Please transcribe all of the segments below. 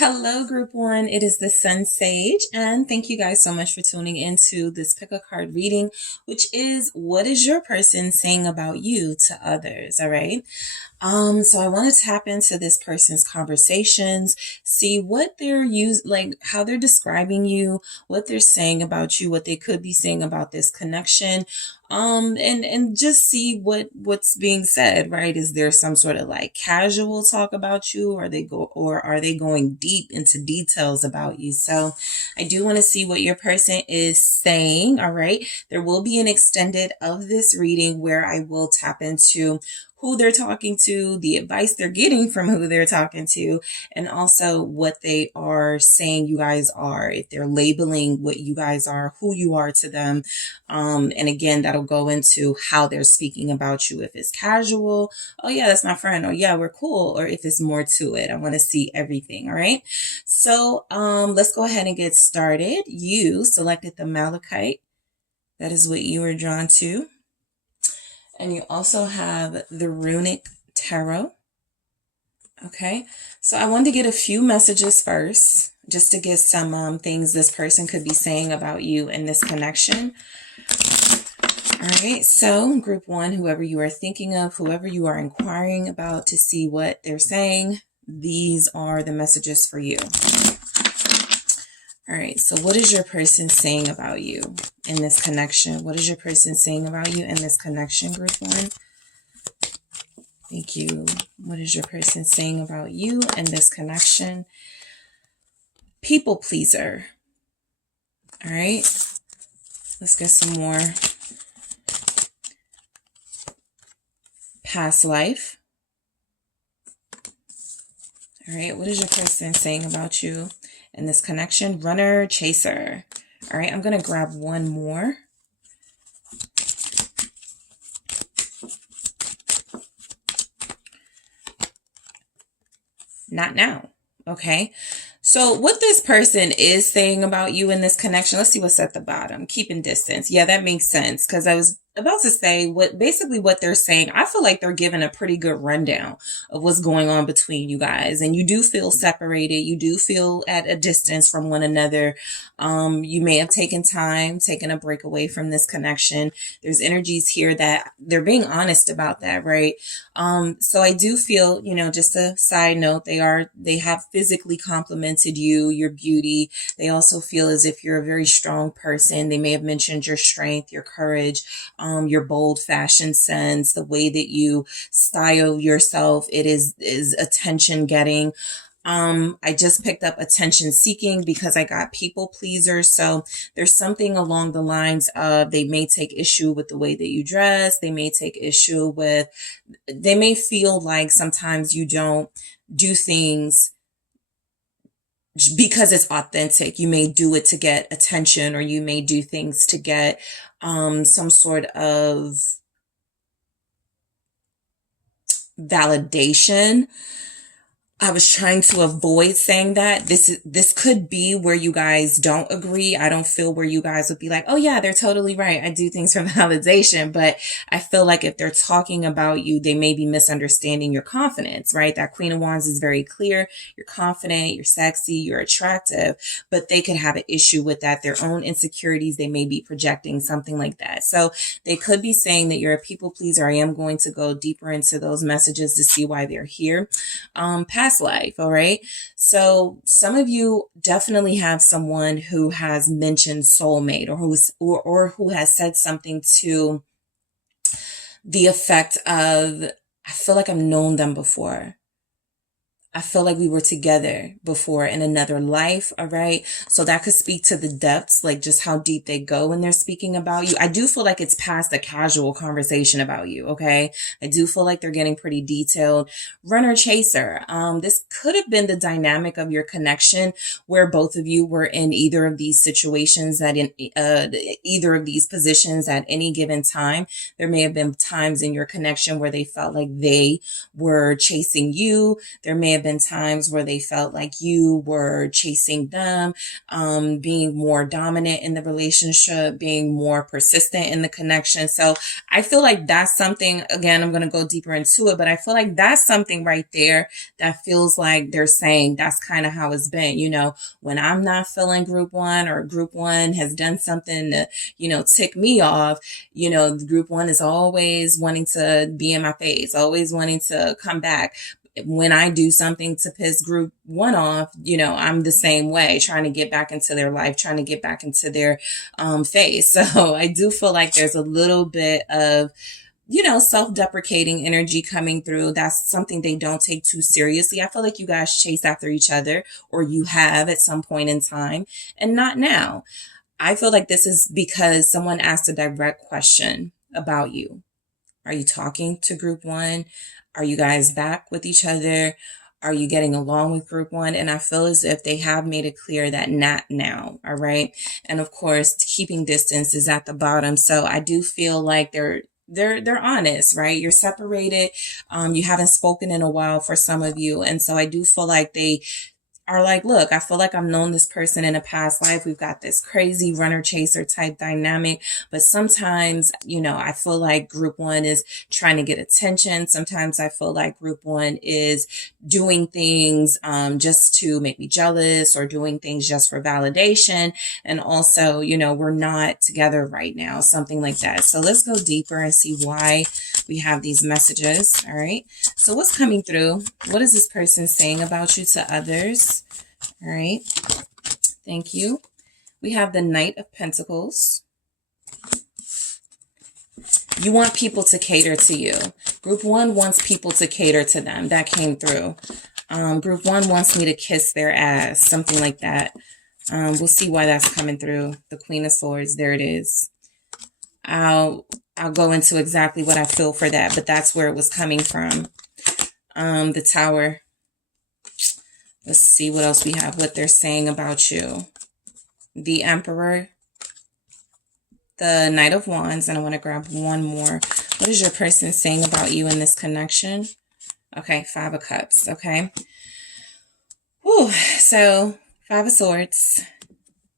Hello, Group One. It is the SunSage, and thank you guys so much for tuning into this pick a card reading, which is what is your person saying about you to others? All right. So I want to tap into this person's conversations, see what like how they're describing you, what they're saying about you, what they could be saying about this connection. And just see what's being said, right? Is there some sort of like casual talk about you, or are they going deep into details about you? So I do want to see what your person is saying. All right. There will be an extended of this reading where I will tap into who they're talking to, the advice they're getting from who they're talking to, and also what they are saying you guys are, if they're labeling what you guys are, who you are to them. And again, that'll go into how they're speaking about you. If it's casual, oh yeah, that's my friend, or yeah, we're cool, or if it's more to it. I want to see everything. All right. So let's go ahead and get started. You selected the Malachite. That is what you were drawn to. And you also have the Runic Tarot. Okay, so I wanted to get a few messages first, just to get some things this person could be saying about you in this connection. All right, so Group One, whoever you are thinking of, whoever you are inquiring about to see what they're saying, these are the messages for you. All right, so what is your person saying about you in this connection? What is your person saying about you in this connection, Group One? Thank you. What is your person saying about you in this connection? People pleaser. All right, let's get some more. Past life. All right, what is your person saying about you in this connection? Runner, chaser. All right, I'm going to grab one more. Not now. Okay. So what this person is saying about you in this connection, let's see what's at the bottom. Keeping distance. Yeah, that makes sense, because I was about to say what they're saying. I feel like they're giving a pretty good rundown of what's going on between you guys, and you do feel separated. You do feel at a distance from one another. You may have taken a break away from this connection. There's energies here that they're being honest about that, right? So I do feel, just a side note, they have physically complimented you, your beauty. They also feel as if you're a very strong person. They may have mentioned your strength, your courage, your bold fashion sense, the way that you style yourself. It is attention getting. I just picked up attention seeking because I got people pleaser. So there's something along the lines of they may take issue with the way that you dress. They may feel like sometimes you don't do things because it's authentic. You may do it to get attention, or you may do things to get some sort of validation. I was trying to avoid saying that. This could be where you guys don't agree. I don't feel where you guys would be like, oh yeah, they're totally right. I do things for validation. But I feel like if they're talking about you, they may be misunderstanding your confidence, right? That Queen of Wands is very clear. You're confident, you're sexy, you're attractive, but they could have an issue with that. Their own insecurities, they may be projecting something like that. So they could be saying that you're a people pleaser. I am going to go deeper into those messages to see why they're here. Past life. All right. So some of you definitely have someone who has mentioned soulmate, or who has said something to the effect of, I feel like I've known them before. I feel like we were together before in another life. All right. So that could speak to the depths, like just how deep they go when they're speaking about you. I do feel like it's past a casual conversation about you. Okay. I do feel like they're getting pretty detailed. Runner chaser. This could have been the dynamic of your connection where both of you were in either of these situations, that in either of these positions at any given time. There may have been times in your connection where they felt like they were chasing you. There may have been been times where they felt like you were chasing them, being more dominant in the relationship, being more persistent in the connection. So I feel like that's something, again, I'm going to go deeper into it, but I feel like that's something right there that feels like they're saying that's kind of how it's been. You know, when I'm not feeling group one, or group one has done something to, you know, tick me off, you know, group one is always wanting to be in my face, always wanting to come back. When I do something to piss group one off, you know, I'm the same way, trying to get back into their life, trying to get back into their face. So I do feel like there's a little bit of, you know, self-deprecating energy coming through. That's something they don't take too seriously. I feel like you guys chase after each other, or you have at some point in time, and not now. I feel like this is because someone asked a direct question about you. Are you talking to group one? Are you guys back with each other? Are you getting along with group one? And I feel as if they have made it clear that not now. All right. And of course, keeping distance is at the bottom. So I do feel like they're honest, right? You're separated. You haven't spoken in a while for some of you. And so I do feel like they are like, look, I feel like I've known this person in a past life. We've got this crazy runner chaser type dynamic, but sometimes, you know, I feel like group one is trying to get attention. Sometimes I feel like group one is doing things just to make me jealous, or doing things just for validation. And also, you know, we're not together right now, something like that. So let's go deeper and see why we have these messages. All right. So what's coming through? What is this person saying about you to others? All right. Thank you. We have the Knight of Pentacles. You want people to cater to you. Group one wants people to cater to them. That came through. Group one wants me to kiss their ass. Something like that. We'll see why that's coming through. The Queen of Swords. There it is. I'll go into exactly what I feel for that, but that's where it was coming from. The Tower. Let's see what else we have, what they're saying about you. The Emperor. The Knight of Wands. And I want to grab one more. What is your person saying about you in this connection? Okay, Five of Cups. Okay. Whew. So, Five of Swords.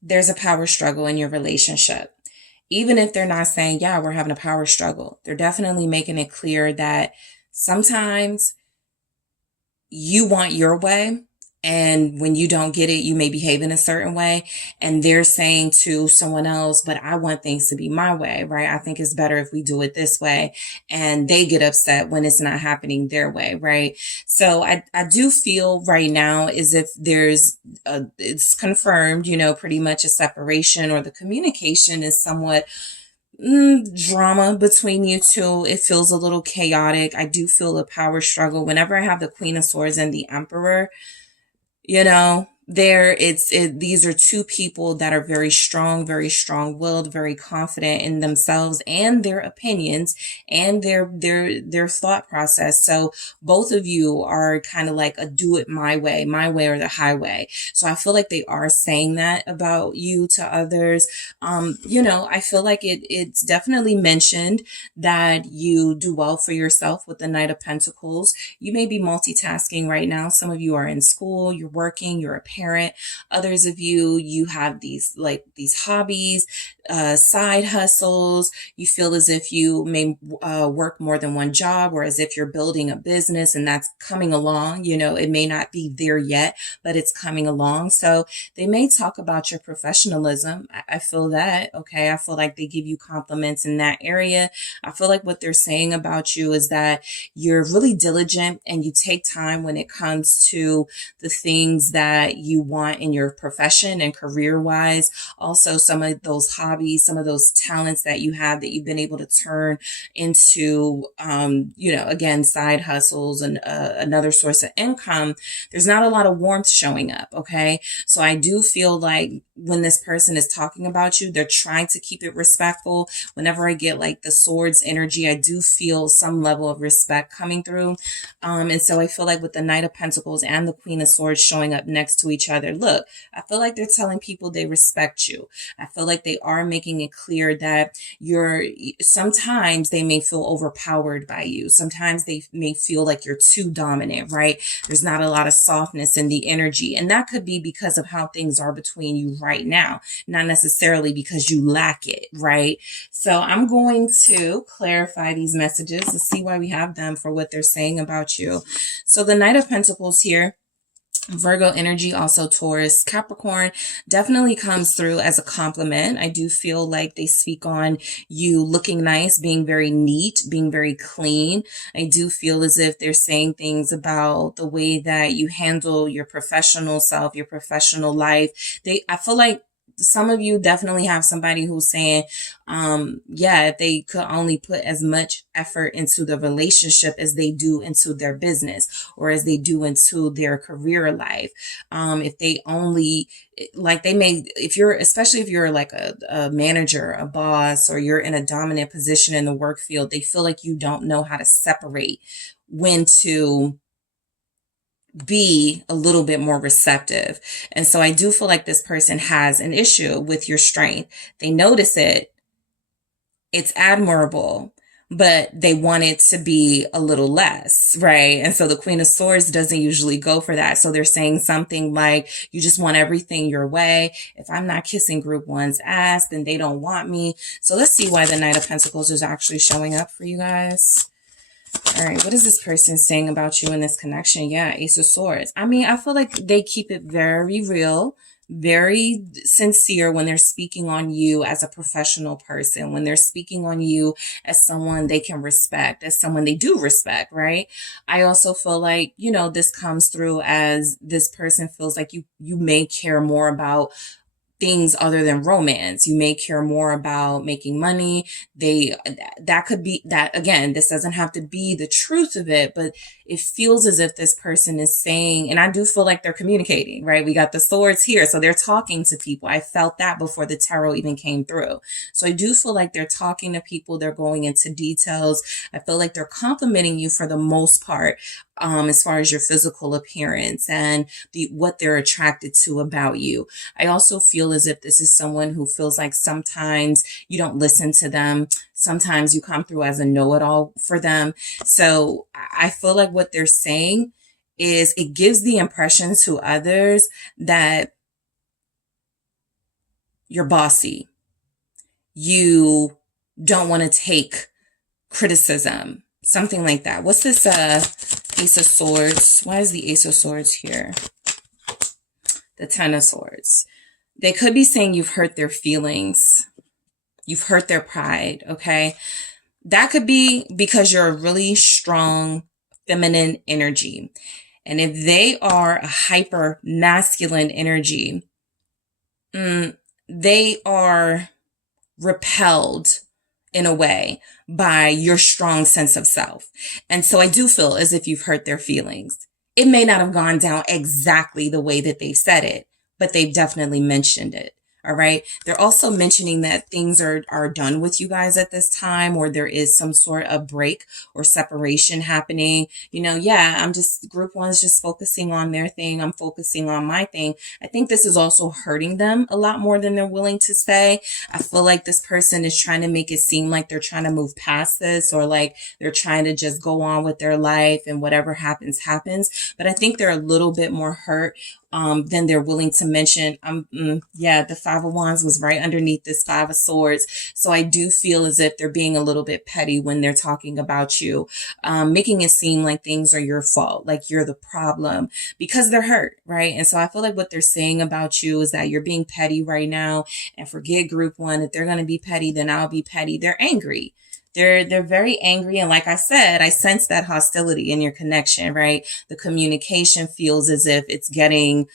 There's a power struggle in your relationship. Even if they're not saying, yeah, we're having a power struggle, they're definitely making it clear that sometimes you want your way. And when you don't get it, you may behave in a certain way. And they're saying to someone else, but I want things to be my way, right? I think it's better if we do it this way. And they get upset when it's not happening their way, right? So I do feel right now as if it's confirmed, you know, pretty much a separation, or the communication is somewhat drama between you two. It feels a little chaotic. I do feel a power struggle. Whenever I have the Queen of Swords and the Emperor, you know, these are two people that are very strong-willed, very confident in themselves and their opinions and their thought process. So both of you are kind of like a do it my way or the highway. So I feel like they are saying that about you to others. You know, I feel like it's definitely mentioned that you do well for yourself with the Knight of Pentacles. You may be multitasking right now. Some of you are in school, you're working, you're a parent. Others of you have these hobbies, side hustles. You feel as if you may work more than one job, or as if you're building a business and that's coming along. You know, it may not be there yet, but it's coming along. So they may talk about your professionalism. I feel that. Okay. I feel like they give you compliments in that area. I feel like what they're saying about you is that you're really diligent and you take time when it comes to the things that you want in your profession and career wise. Also, some of those hobbies, some of those talents that you have that you've been able to turn into, you know, again, side hustles and another source of income. There's not a lot of warmth showing up. Okay. So I do feel like when this person is talking about you, they're trying to keep it respectful. Whenever I get like the swords energy, I do feel some level of respect coming through. And so I feel like with the Knight of Pentacles and the Queen of Swords showing up next to each each other. Look, I feel like they're telling people they respect you. I feel like they are making it clear that sometimes they may feel overpowered by you. Sometimes they may feel like you're too dominant, right? There's not a lot of softness in the energy. And that could be because of how things are between you right now, not necessarily because you lack it, right? So I'm going to clarify these messages to see why we have them for what they're saying about you. So the Knight of Pentacles here, Virgo energy, also Taurus, Capricorn, definitely comes through as a compliment. I do feel like they speak on you looking nice, being very neat, being very clean. I do feel as if they're saying things about the way that you handle your professional self, your professional life. I feel like some of you definitely have somebody who's saying, yeah, if they could only put as much effort into the relationship as they do into their business or as they do into their career life. If they only, like they may, especially if you're like a manager, a boss, or you're in a dominant position in the work field, they feel like you don't know how to separate when to be a little bit more receptive. And so I do feel like this person has an issue with your strength. They notice it. It's admirable, but they want it to be a little less, right? And so the Queen of Swords doesn't usually go for that. So they're saying something like, you just want everything your way. If I'm not kissing group one's ass, then they don't want me. So let's see why the Knight of Pentacles is actually showing up for you guys. All right, what is this person saying about you in this connection? Yeah, Ace of Swords. I mean, I feel like they keep it very real, very sincere when they're speaking on you as a professional person, when they're speaking on you as someone they can respect, as someone they do respect, right? I also feel like, this comes through as this person feels like you may care more about things other than romance. You may care more about making money. That could be that. Again, this doesn't have to be the truth of it, but it feels as if this person is saying, and I do feel like they're communicating, right? We got the swords here. So they're talking to people. I felt that before the tarot even came through. So I do feel like they're talking to people. They're going into details. I feel like they're complimenting you for the most part. As far as your physical appearance and what they're attracted to about you. I also feel as if this is someone who feels like sometimes you don't listen to them. Sometimes you come through as a know-it-all for them. So I feel like what they're saying is it gives the impression to others that you're bossy. You don't want to take criticism. Something like that. What's this Ace of Swords? Why is the Ace of Swords here? The Ten of Swords. They could be saying you've hurt their feelings. You've hurt their pride, okay? That could be because you're a really strong feminine energy. And if they are a hyper masculine energy, they are repelled in a way by your strong sense of self. And so I do feel as if you've hurt their feelings. It may not have gone down exactly the way that they said it, but they've definitely mentioned it. All right. They're also mentioning that things are done with you guys at this time, or there is some sort of break or separation happening. I'm just, group one's just focusing on their thing. I'm focusing on my thing. I think this is also hurting them a lot more than they're willing to say. I feel like this person is trying to make it seem like they're trying to move past this, or like they're trying to just go on with their life and whatever happens, happens. But I think they're a little bit more hurt than they're willing to mention. The Five of Wands was right underneath this Five of Swords. So I do feel as if they're being a little bit petty when they're talking about you, making it seem like things are your fault, like you're the problem, because they're hurt, right? And so I feel like what they're saying about you is that you're being petty right now, and forget group one. If they're going to be petty, then I'll be petty. They're angry. They're very angry. And like I said, I sense that hostility in your connection, right? The communication feels as if it's getting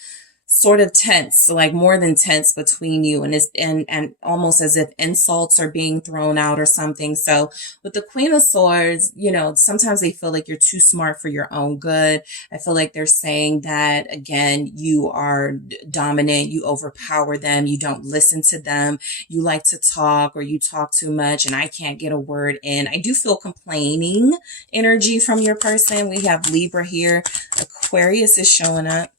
sort of tense, like more than tense between you, and almost as if insults are being thrown out or something. So with the Queen of Swords, sometimes they feel like you're too smart for your own good. I feel like they're saying that, again, you are dominant, you overpower them, you don't listen to them, you like to talk, or you talk too much and I can't get a word in. I do feel complaining energy from your person. We have Libra here. Aquarius is showing up.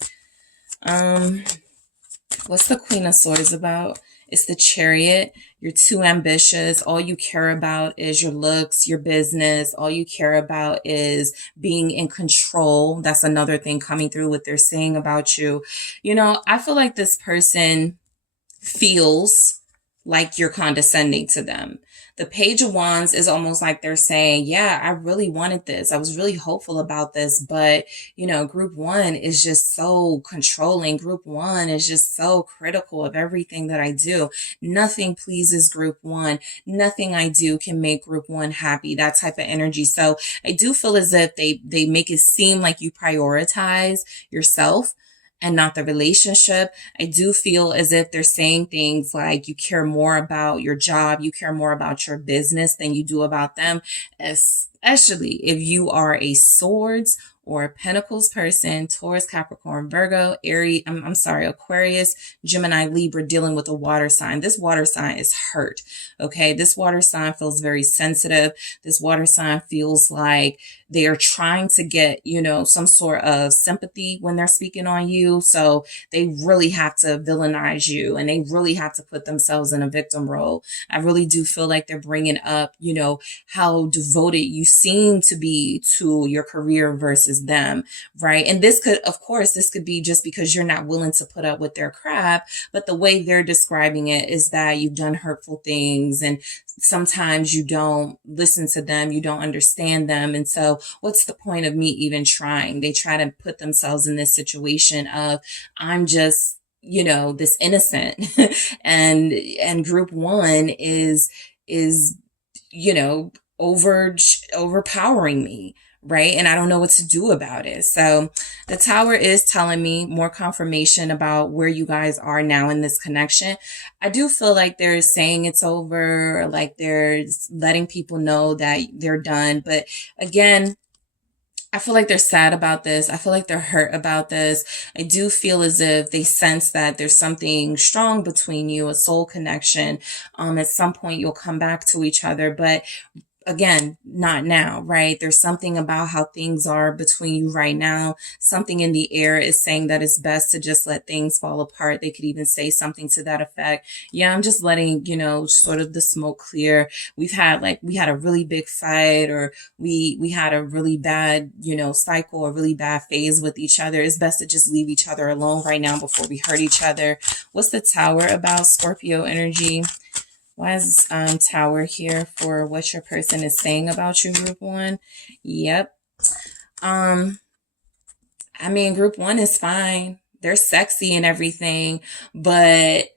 What's the Queen of Swords about? It's the Chariot. You're too ambitious. All you care about is your looks, your business. All you care about is being in control. That's another thing coming through what they're saying about you. You know, I feel like this person feels like you're condescending to them. The Page of Wands is almost like they're saying, yeah, I really wanted this. I was really hopeful about this, but you know, group one is just so controlling. Group one is just so critical of everything that I do. Nothing pleases group one. Nothing I do can make group one happy, that type of energy. So I do feel as if they make it seem like you prioritize yourself and not the relationship. I do feel as if they're saying things like you care more about your job, you care more about your business than you do about them, especially if you are a swords or a pentacles person, Taurus, Capricorn, Virgo, Aries, Aquarius, Gemini, Libra, dealing with a water sign. This water sign is hurt. Okay. This water sign feels very sensitive. This water sign feels like they are trying to get, you know, some sort of sympathy when they're speaking on you. So they really have to villainize you and they really have to put themselves in a victim role. I really do feel like they're bringing up, you know, how devoted you seem to be to your career versus them, right? And this could, of course, this could be just because you're not willing to put up with their crap, but the way they're describing it is that you've done hurtful things and sometimes you don't listen to them, you don't understand them. And so what's the point of me even trying? They try to put themselves in this situation of, I'm just, you know, this innocent and group one is, you know, overpowering me. Right. And I don't know what to do about it. So the Tower is telling me more confirmation about where you guys are now in this connection. I do feel like they're saying it's over, like they're letting people know that they're done. But again, I feel like they're sad about this. I feel like they're hurt about this. I do feel as if they sense that there's something strong between you, a soul connection. At some point you'll come back to each other, but again, not now, right? There's something about how things are between you right now. Something in the air is saying that it's best to just let things fall apart. They could even say something to that effect. Yeah, I'm just letting, you know, sort of the smoke clear. We had a really big fight, or we had a really bad, you know, cycle, a really bad phase with each other. It's best to just leave each other alone right now before we hurt each other. What's the Tower about? Scorpio energy. Why is Tower here for what your person is saying about you, group one? Yep. I mean, group one is fine. They're sexy and everything, but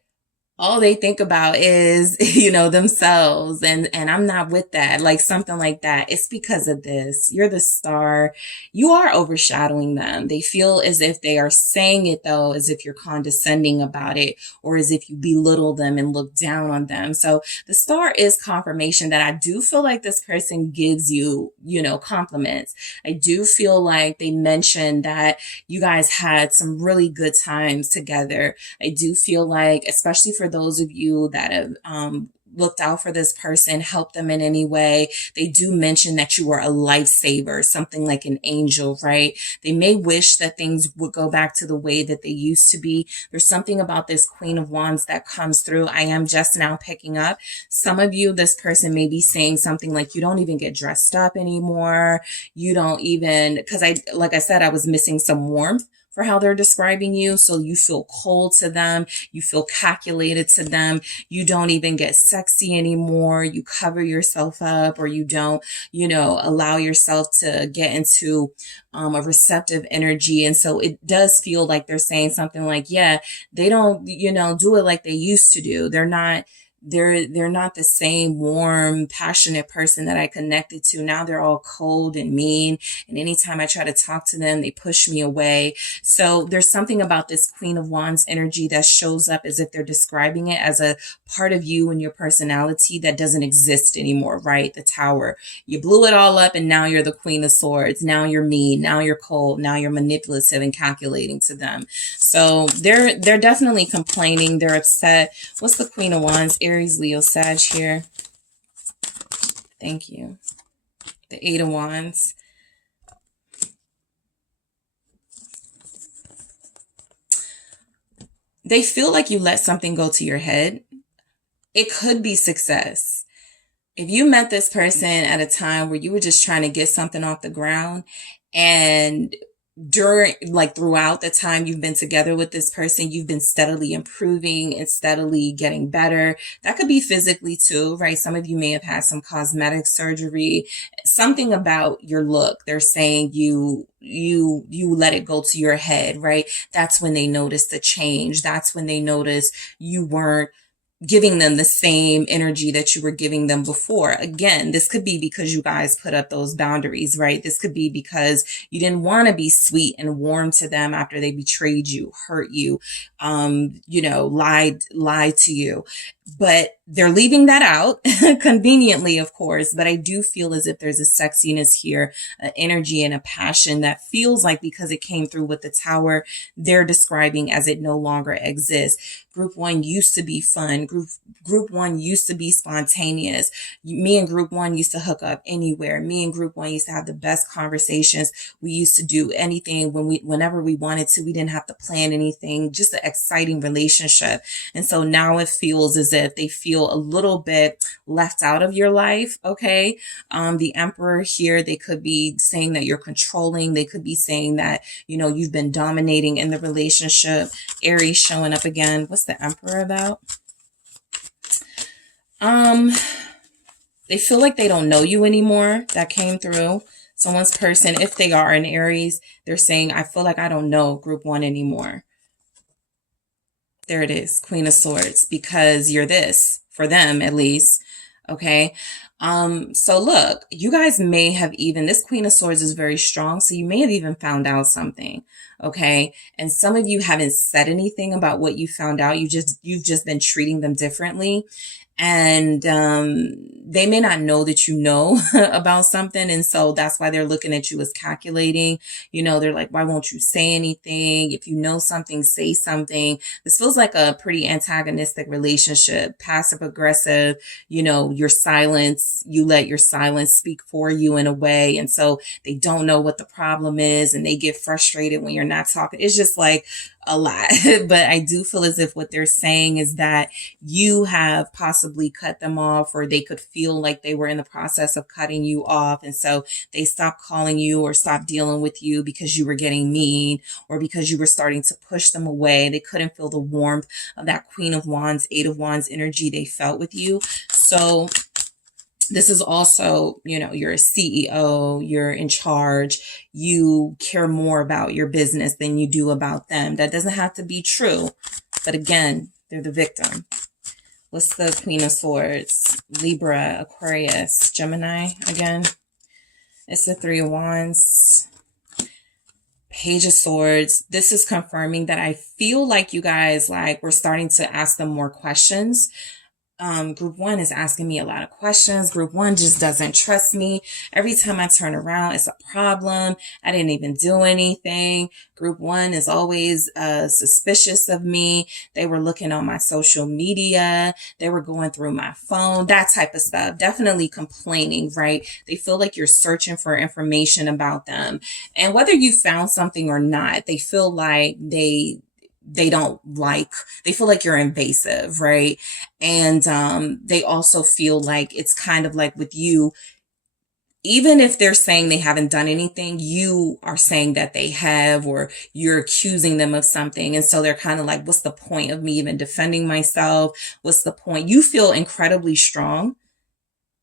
all they think about is, you know, themselves. And I'm not with that, like something like that. It's because of this. You're the star. You are overshadowing them. They feel as if they are saying it though, as if you're condescending about it, or as if you belittle them and look down on them. So the star is confirmation that I do feel like this person gives you, you know, compliments. I do feel like they mentioned that you guys had some really good times together. I do feel like, especially for those of you that have looked out for this person, helped them in any way, they do mention that you were a lifesaver, something like an angel, right? They may wish that things would go back to the way that they used to be. There's something about this Queen of Wands that comes through. I am just now picking up. Some of you, this person may be saying something like, you don't even get dressed up anymore. You don't even, because like I said, I was missing some warmth for how they're describing you. So you feel cold to them. You feel calculated to them. You don't even get sexy anymore. You cover yourself up, or you don't, you know, allow yourself to get into a receptive energy. And so it does feel like they're saying something like, yeah, they don't, you know, do it like they used to do. They're not the same warm, passionate person that I connected to. Now they're all cold and mean. And anytime I try to talk to them, they push me away. So there's something about this Queen of Wands energy that shows up as if they're describing it as a part of you and your personality that doesn't exist anymore, right? The Tower. You blew it all up and now you're the Queen of Swords. Now you're mean. Now you're cold. Now you're manipulative and calculating to them. So they're definitely complaining. They're upset. What's the Queen of Wands? Aries, Leo, Sag here. Thank you. The Eight of Wands. they feel like you let something go to your head. It could be success. If you met this person at a time where you were just trying to get something off the ground, and throughout the time you've been together with this person, you've been steadily improving and steadily getting better. That could be physically too, right? Some of you may have had some cosmetic surgery, something about your look. They're saying you let it go to your head, right? That's when they notice the change. That's when they notice you weren't giving them the same energy that you were giving them before. Again, this could be because you guys put up those boundaries, right? This could be because you didn't want to be sweet and warm to them after they betrayed you, hurt you, lied to you. But they're leaving that out conveniently, of course. But I do feel as if there's a sexiness here, an energy and a passion that feels like, because it came through with the Tower, they're describing as it no longer exists. Group one used to be fun. Group one used to be spontaneous. Me and group one used to hook up anywhere. Me and group one used to have the best conversations. We used to do anything whenever we wanted to. We didn't have to plan anything. Just an exciting relationship. And so now it feels as if they feel a little bit left out of your life. Okay. The Emperor here, they could be saying that you're controlling. They could be saying that, you've been dominating in the relationship. Aries showing up again. What's the Emperor about? They feel like they don't know you anymore. That came through. Someone's person, if they are an Aries, they're saying, I feel like I don't know group one anymore. There it is, Queen of Swords, because you're this, for them at least. Okay. So look, you guys may have even, this Queen of Swords is very strong. So you may have even found out something. Okay. And some of you haven't said anything about what you found out. You've just been treating them differently. And they may not know that you know about something. And so that's why they're looking at you as calculating. They're like, why won't you say anything? If you know something, say something. This feels like a pretty antagonistic relationship, passive aggressive, your silence, you let your silence speak for you in a way. And so they don't know what the problem is and they get frustrated when you're not talking. It's just like a lot. But I do feel as if what they're saying is that you have possibly cut them off, or they could feel like they were in the process of cutting you off. And so they stopped calling you or stopped dealing with you because you were getting mean, or because you were starting to push them away. They couldn't feel the warmth of that Queen of Wands, Eight of Wands energy they felt with you. So this is also, you're a CEO, you're in charge, you care more about your business than you do about them. That doesn't have to be true. But again, they're the victim. What's the Queen of Swords? Libra, Aquarius, Gemini again. It's the Three of Wands. Page of Swords. This is confirming that I feel like you guys, we're starting to ask them more questions. Group one is asking me a lot of questions. Group one just doesn't trust me. Every time I turn around, it's a problem. I didn't even do anything. Group one is always suspicious of me. They were looking on my social media. They were going through my phone, that type of stuff. Definitely complaining, right? They feel like you're searching for information about them. And whether you found something or not, they feel like they feel like you're invasive, right? And they also feel like it's kind of like with you, even if they're saying they haven't done anything, you are saying that they have, or you're accusing them of something. And so they're kind of like, what's the point of me even defending myself? What's the point? You feel incredibly strong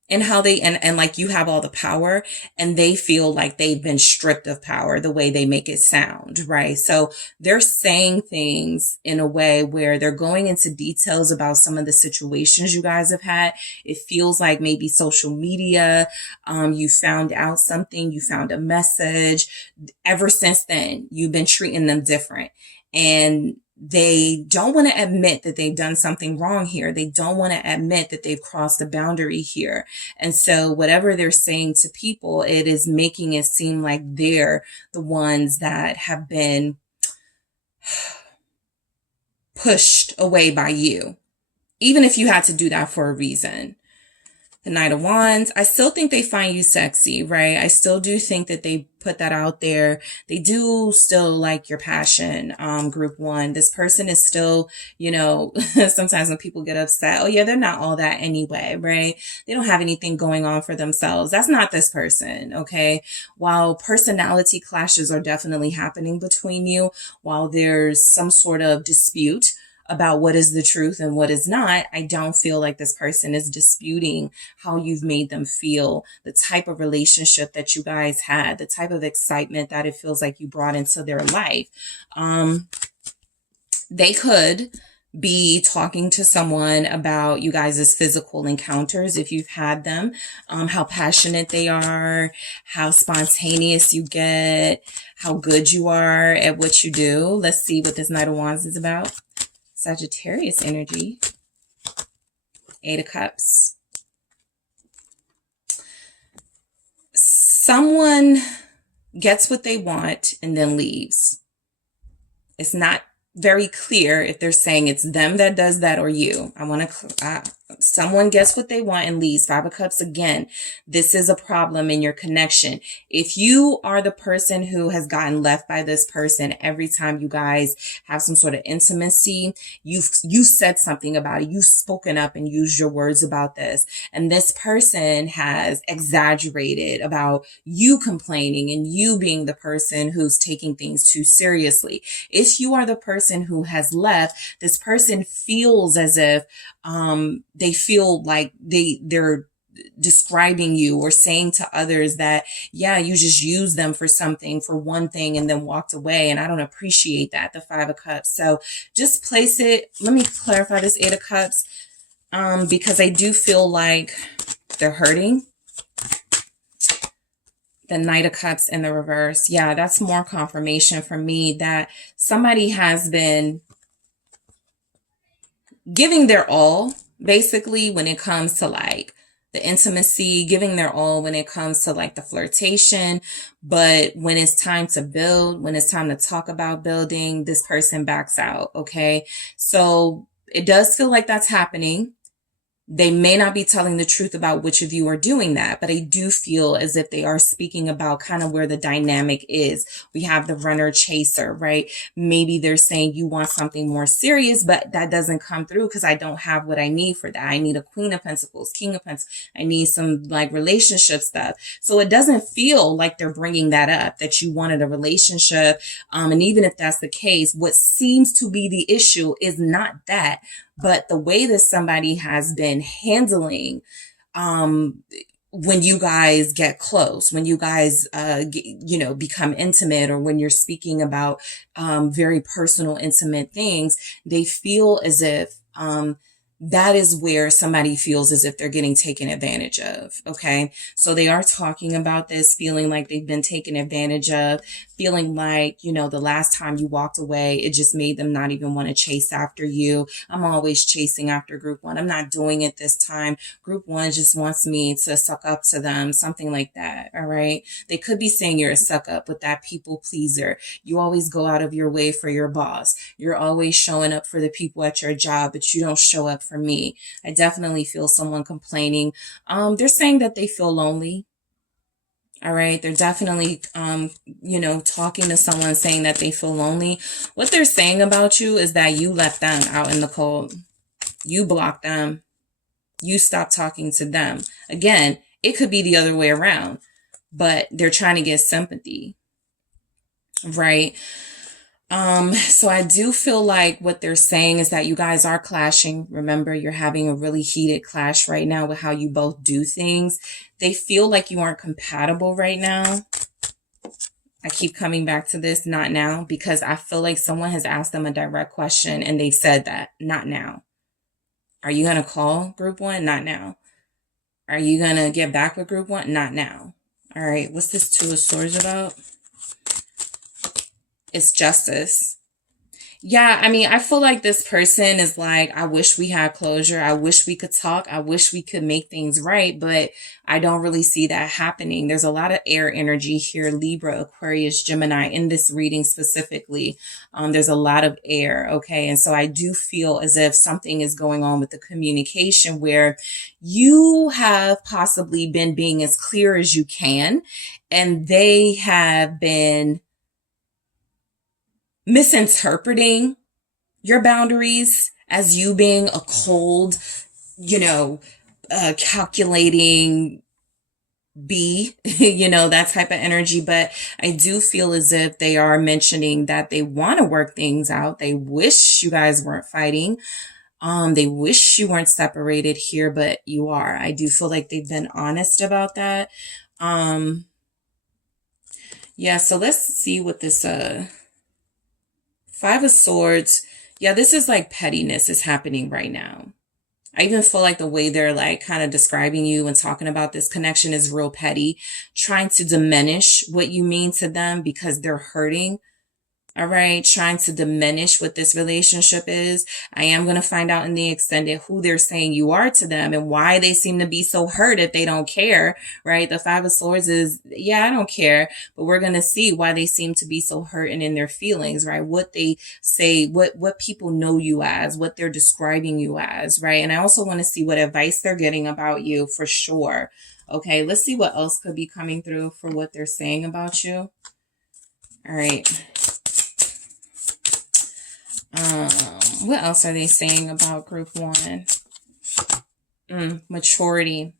and how they, and like you have all the power, and they feel like they've been stripped of power, the way they make it sound, right? So they're saying things in a way where they're going into details about some of the situations you guys have had. It feels like maybe social media, you found out something, you found a message. Ever since then, you've been treating them different. And they don't want to admit that they've done something wrong here. They don't want to admit that they've crossed a boundary here. And so whatever they're saying to people, it is making it seem like they're the ones that have been pushed away by you, even if you had to do that for a reason. The Knight of Wands, I still think they find you sexy, right? I still do think that they put that out there. They do still like your passion, group one. This person is still, you know, sometimes when people get upset, oh yeah, they're not all that anyway, right? They don't have anything going on for themselves. That's not this person, okay? While personality clashes are definitely happening between you, while there's some sort of dispute about what is the truth and what is not, I don't feel like this person is disputing how you've made them feel, the type of relationship that you guys had, the type of excitement that it feels like you brought into their life. They could be talking to someone about you guys' physical encounters, if you've had them, how passionate they are, how spontaneous you get, how good you are at what you do. Let's see what this Knight of Wands is about. Sagittarius energy. 8 of Cups. Someone gets what they want and then leaves. It's not very clear if they're saying it's them that does that or you. I want to, someone gets what they want and leaves. 5 of Cups again. This is a problem in your connection. If you are the person who has gotten left by this person every time you guys have some sort of intimacy, you said something about it. You've spoken up and used your words about this. And this person has exaggerated about you complaining and you being the person who's taking things too seriously. If you are the person who has left, this person feels as if they feel like they're describing you or saying to others that, yeah, you just used them for something, for one thing, and then walked away. And I don't appreciate that, the 5 of Cups. So just place it. Let me clarify this 8 of Cups, because I do feel like they're hurting. The Knight of Cups in the reverse. Yeah, that's more confirmation for me that somebody has been giving their all, basically, when it comes to like the intimacy, giving their all when it comes to like the flirtation. But when it's time to build, when it's time to talk about building, this person backs out. Okay. So it does feel like that's happening. They may not be telling the truth about which of you are doing that, but I do feel as if they are speaking about kind of where the dynamic is. We have the runner chaser, right? Maybe they're saying you want something more serious, but that doesn't come through because I don't have what I need for that. I need a Queen of Pentacles, King of Pentacles. I need some like relationship stuff. So it doesn't feel like they're bringing that up, that you wanted a relationship. And even if that's the case, what seems to be the issue is not that, but the way that somebody has been handling when you guys get close, when you guys, become intimate, or when you're speaking about very personal, intimate things, they feel as if that is where somebody feels as if they're getting taken advantage of. Okay. So they are talking about this, feeling like they've been taken advantage of, feeling like, the last time you walked away, it just made them not even want to chase after you. I'm always chasing after group one. I'm not doing it this time. Group one just wants me to suck up to them, something like that. All right. They could be saying you're a suck up with that people pleaser. You always go out of your way for your boss. You're always showing up for the people at your job, but you don't show up for me. I definitely feel someone complaining. They're saying that they feel lonely. All right. They're definitely, talking to someone saying that they feel lonely. What they're saying about you is that you left them out in the cold. You blocked them. You stopped talking to them. Again, it could be the other way around, but they're trying to get sympathy. Right. So I do feel like what they're saying is that you guys are clashing. Remember, you're having a really heated clash right now with how you both do things. They feel like you aren't compatible right now. I keep coming back to this, not now, because I feel like someone has asked them a direct question and they've said that, not now. Are you going to call group one? Not now. Are you going to get back with group one? Not now. All right. What's this Two of Swords about? It's justice. Yeah, I mean, I feel like this person is like, I wish we had closure. I wish we could talk. I wish we could make things right, but I don't really see that happening. There's a lot of air energy here, Libra, Aquarius, Gemini, in this reading specifically. There's a lot of air, okay? And so I do feel as if something is going on with the communication where you have possibly been being as clear as you can, and they have been misinterpreting your boundaries as you being a cold, you know, calculating that type of energy. But I do feel as if they are mentioning that they want to work things out. They wish you guys weren't fighting. They wish you weren't separated here, but you are. I do feel like they've been honest about that. Yeah, so let's see what this, Five of Swords. Yeah, this is like pettiness is happening right now. I even feel like the way they're like kind of describing you and talking about this connection is real petty, trying to diminish what you mean to them because they're hurting. All right, trying to diminish what this relationship is. I am going to find out in the extended who they're saying you are to them and why they seem to be so hurt if they don't care, right? The Five of Swords is, yeah, I don't care, but we're going to see why they seem to be so hurt and in their feelings, right? What they say, what people know you as, what they're describing you as, right? And I also want to see what advice they're getting about you for sure. Okay, let's see what else could be coming through for what they're saying about you. All right. What else are they saying about group one? Maturity.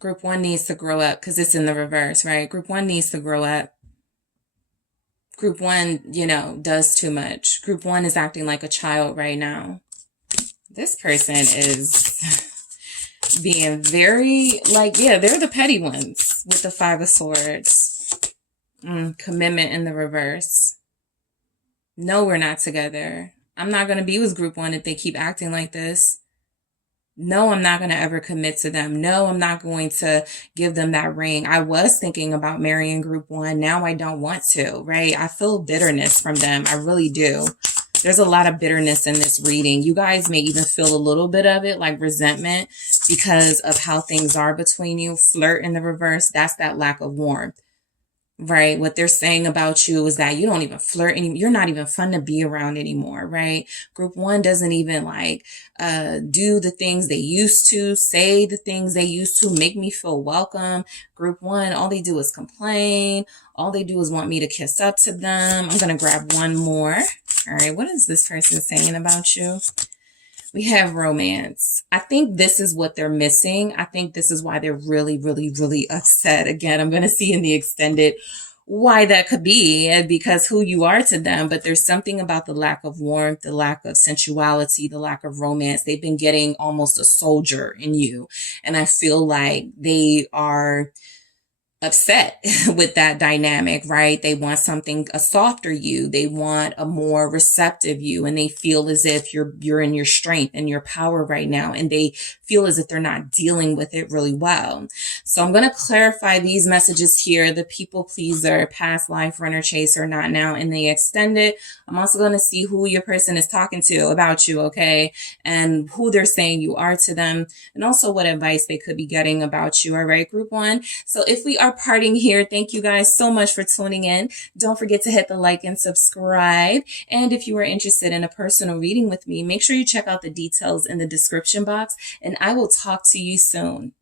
Group one needs to grow up because it's in the reverse, right? Group one needs to grow up. Group one, does too much. Group one is acting like a child right now. This person is being very they're the petty ones with the Five of Swords. Commitment in the reverse. No, we're not together. I'm not going to be with group one if they keep acting like this. No, I'm not going to ever commit to them. No, I'm not going to give them that ring. I was thinking about marrying group one. Now I don't want to, right? I feel bitterness from them. I really do. There's a lot of bitterness in this reading. You guys may even feel a little bit of it, like resentment because of how things are between you. Flirt in the reverse, that's that lack of warmth. Right? What they're saying about you is that you don't even flirt anymore. You're not even fun to be around anymore, right? Group one doesn't even do the things they used to, say the things they used to, make me feel welcome. Group one, all they do is complain. All they do is want me to kiss up to them. I'm going to grab one more. All right. What is this person saying about you? We have romance. I think this is what they're missing. I think this is why they're really, really, really upset. Again, I'm going to see in the extended why that could be because who you are to them. But there's something about the lack of warmth, the lack of sensuality, the lack of romance. They've been getting almost a soldier in you. And I feel like they are upset with that dynamic, right? They want a softer you. They want a more receptive you, and they feel as if you're in your strength and your power right now, and they feel as if they're not dealing with it really well. So I'm going to clarify these messages here. The people pleaser, past life runner chaser, not now, and they extended. I'm also going to see who your person is talking to about you, okay? And who they're saying you are to them, and also what advice they could be getting about you, all right, group one? So if we are parting here, thank you guys so much for tuning in. Don't forget to hit the like and subscribe. And if you are interested in a personal reading with me, make sure you check out the details in the description box, and I will talk to you soon.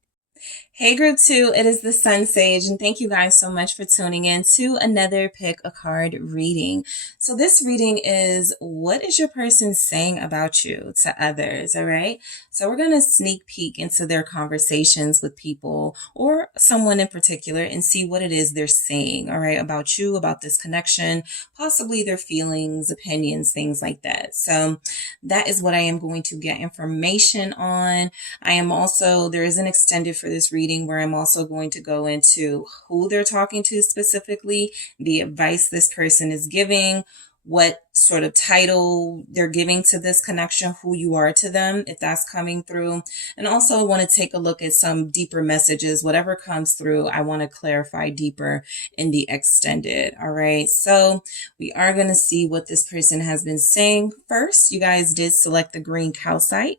Hey group two, it is the SunSage, and thank you guys so much for tuning in to another pick a card reading. So this reading is, what is your person saying about you to others? All right. So we're going to sneak peek into their conversations with people or someone in particular and see what it is they're saying, all right, about you, about this connection, possibly their feelings, opinions, things like that. So that is what I am going to get information on. There is an extended for this reading where I'm also going to go into who they're talking to specifically, the advice this person is giving, what sort of title they're giving to this connection, who you are to them, if that's coming through. And also I want to take a look at some deeper messages. Whatever comes through, I want to clarify deeper in the extended. All right. So we are going to see what this person has been saying. First, you guys did select the green calcite.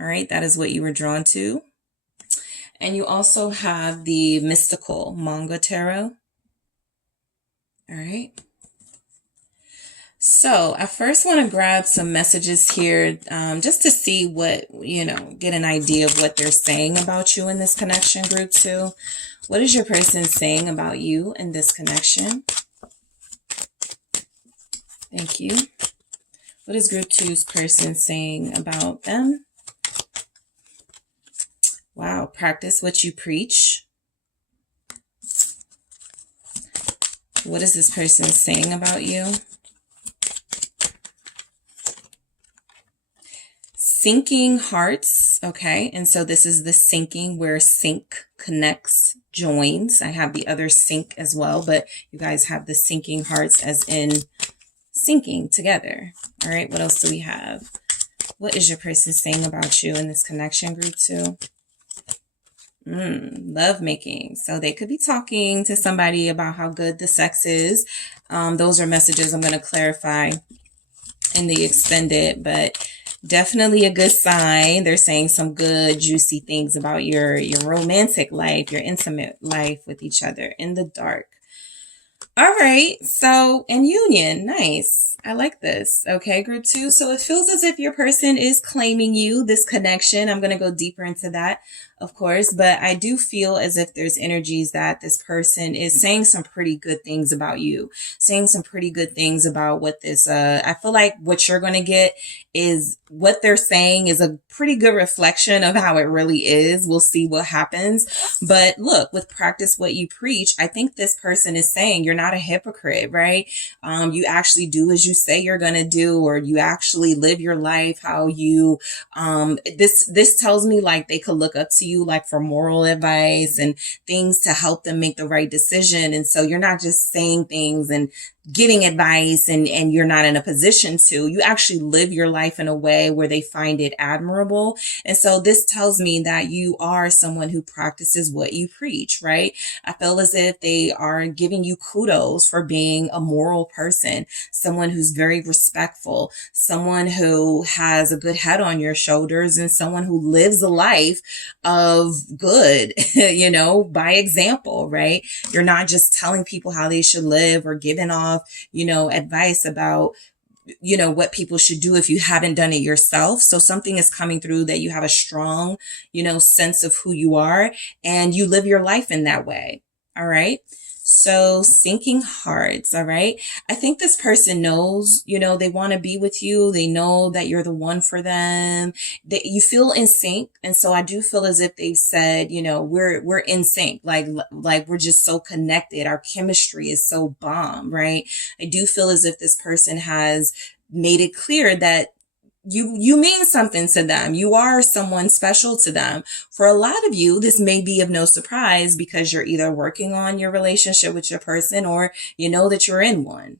All right. That is what you were drawn to. And you also have the mystical manga tarot. All right. So I first want to grab some messages here just to see what, get an idea of what they're saying about you in this connection, group 2. What is your person saying about you in this connection? Thank you. What is group 2's person saying about them? Wow. Practice what you preach. What is this person saying about you? Sinking hearts, okay, and so this is the sinking where sync connects, joins. I have the other sync as well, but you guys have the sinking hearts as in sinking together. All right, what else do we have? What is your person saying about you in this connection, group 2? Love making. So they could be talking to somebody about how good the sex is. Those are messages I'm going to clarify in the extended, but definitely a good sign. They're saying some good, juicy things about your romantic life, your intimate life with each other in the dark. All right. So in union, nice. I like this. Okay, group 2. So it feels as if your person is claiming you, this connection. I'm going to go deeper into that, of course, but I do feel as if there's energies that this person is saying some pretty good things about you, saying some pretty good things about what this, I feel like what you're going to get is what they're saying is a pretty good reflection of how it really is. We'll see what happens. But look, with practice what you preach, I think this person is saying you're not a hypocrite, right? You actually do as you say you're going to do, or you actually live your life how you, this tells me like they could look up to you like for moral advice and things to help them make the right decision. And so you're not just saying things and giving advice and you're not in a position to, you actually live your life in a way where they find it admirable. And so this tells me that you are someone who practices what you preach, right? I feel as if they are giving you kudos for being a moral person, someone who's very respectful, someone who has a good head on your shoulders, and someone who lives a life of good, by example, right? You're not just telling people how they should live or giving off, advice about, what people should do if you haven't done it yourself. So something is coming through that you have a strong, sense of who you are, and you live your life in that way. All right. So sinking hearts. All right. I think this person knows, they want to be with you. They know that you're the one for them, that you feel in sync. And so I do feel as if they've said, we're in sync. Like we're just so connected. Our chemistry is so bomb, right? I do feel as if this person has made it clear that you mean something to them. You are someone special to them. For a lot of you, this may be of no surprise because you're either working on your relationship with your person or you know that you're in one,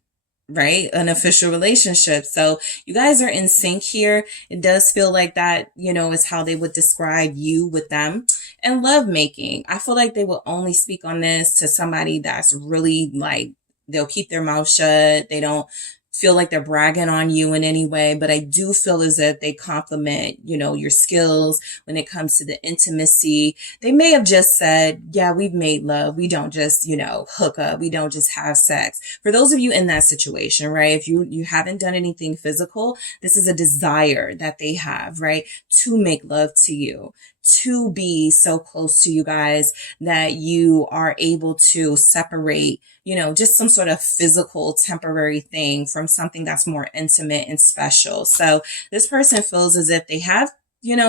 right? An official relationship. So you guys are in sync here. It does feel like that, is how they would describe you with them. And love making. I feel like they will only speak on this to somebody that's really like, they'll keep their mouth shut. They don't feel like they're bragging on you in any way, but I do feel as if they compliment, your skills when it comes to the intimacy. They may have just said, yeah, we've made love. We don't just, hook up. We don't just have sex. For those of you in that situation, right? If you haven't done anything physical, this is a desire that they have, right? To make love to you, to be so close to you guys that you are able to separate, just some sort of physical temporary thing from something that's more intimate and special. So this person feels as if they have,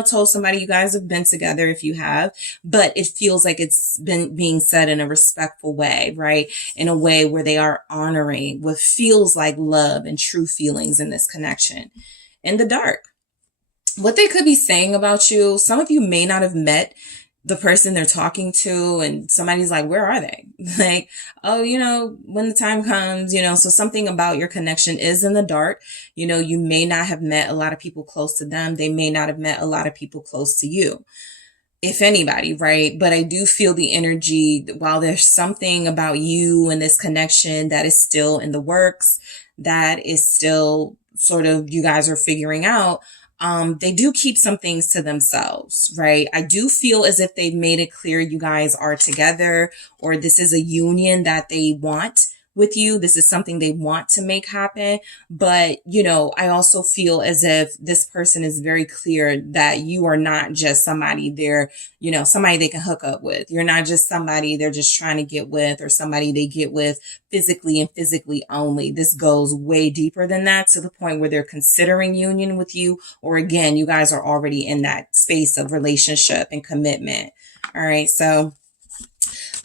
told somebody you guys have been together if you have, but it feels like it's been being said in a respectful way, right? In a way where they are honoring what feels like love and true feelings in this connection. In the dark. What they could be saying about you, some of you may not have met the person they're talking to, and somebody's like, where are they? Like, oh, when the time comes, so something about your connection is in the dark. You may not have met a lot of people close to them. They may not have met a lot of people close to you, if anybody, right? But I do feel the energy, while there's something about you and this connection that is still in the works, that is still sort of, you guys are figuring out, they do keep some things to themselves, right? I do feel as if they've made it clear you guys are together, or this is a union that they want with you. This is something they want to make happen. But, I also feel as if this person is very clear that you are not just somebody somebody they can hook up with. You're not just somebody they're just trying to get with, or somebody they get with physically and physically only. This goes way deeper than that, to the point where they're considering union with you, or again, you guys are already in that space of relationship and commitment. All right. So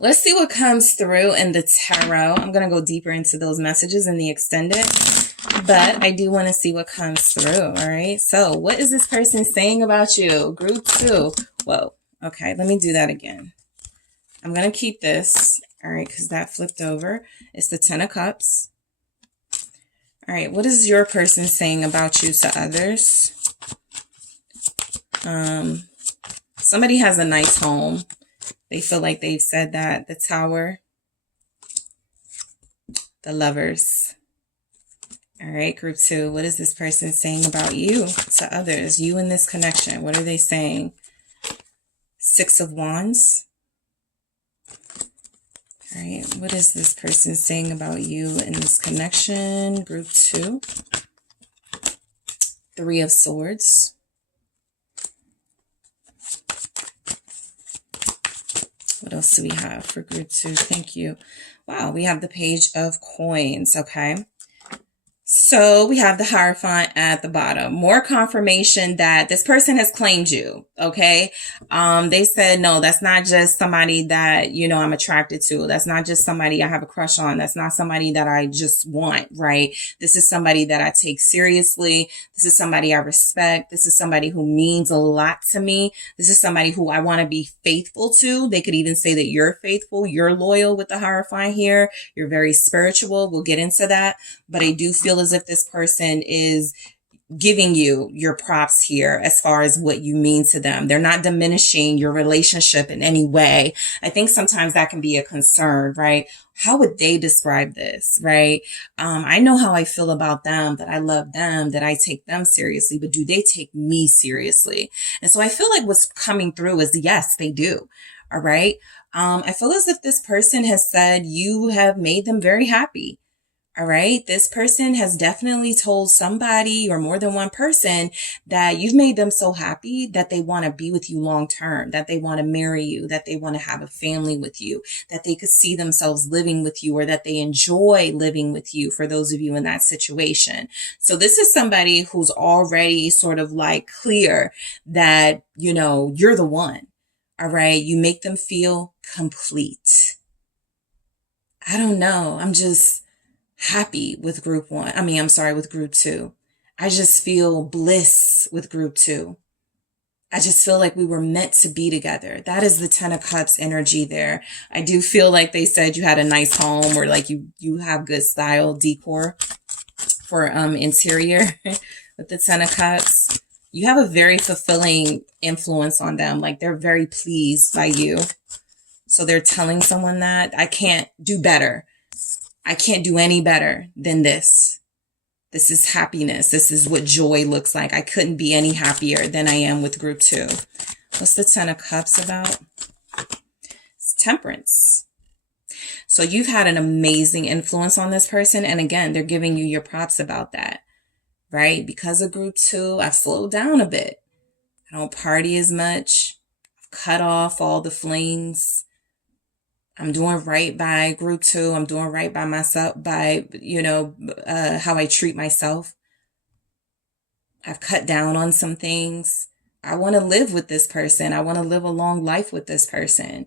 let's see what comes through in the tarot. I'm going to go deeper into those messages in the extended, but I do want to see what comes through. All right. So what is this person saying about you? Group 2. Whoa. Okay. Let me do that again. I'm going to keep this. All right. Because that flipped over. It's the 10 of Cups. All right. What is your person saying about you to others? Somebody has a nice home. They feel like they've said that. The Tower. The Lovers. All right, group 2. What is this person saying about you to others? You in this connection. What are they saying? 6 of Wands. All right. What is this person saying about you in this connection? Group 2. 3 of Swords. What else do we have for group 2? Thank you. Wow, we have the Page of Coins. Okay. So we have the Hierophant at the bottom. More confirmation that this person has claimed you. Okay. They said, no, that's not just somebody that, I'm attracted to. That's not just somebody I have a crush on. That's not somebody that I just want, right? This is somebody that I take seriously. This is somebody I respect. This is somebody who means a lot to me. This is somebody who I want to be faithful to. They could even say that you're faithful. You're loyal with the Hierophant here. You're very spiritual. We'll get into that. But I do feel as if this person is giving you your props here as far as what you mean to them. They're not diminishing your relationship in any way. I think sometimes that can be a concern, right? How would they describe this, right? I know how I feel about them, that I love them, that I take them seriously, but do they take me seriously? And so I feel like what's coming through is yes, they do. All right. I feel as if this person has said you have made them very happy. All right. This person has definitely told somebody, or more than one person, that you've made them so happy that they want to be with you long term, that they want to marry you, that they want to have a family with you, that they could see themselves living with you, or that they enjoy living with you, for those of you in that situation. So this is somebody who's already sort of like clear that, you're the one. All right. You make them feel complete. I don't know. I'm just happy with group 1. With group 2. I just feel bliss with group 2. I just feel like we were meant to be together. That is the 10 of Cups energy there. I do feel like they said you had a nice home, or like you have good style decor for interior with the 10 of Cups. You have a very fulfilling influence on them. Like, they're very pleased by you. So they're telling someone that I can't do better. I can't do any better than this. This is happiness. This is what joy looks like. I couldn't be any happier than I am with group 2. What's the 10 of Cups about? It's Temperance. So you've had an amazing influence on this person. And again, they're giving you your props about that, right? Because of group 2, I've slowed down a bit. I don't party as much. I've cut off all the flings. I'm doing right by group 2. I'm doing right by myself, by, how I treat myself. I've cut down on some things. I want to live with this person. I want to live a long life with this person.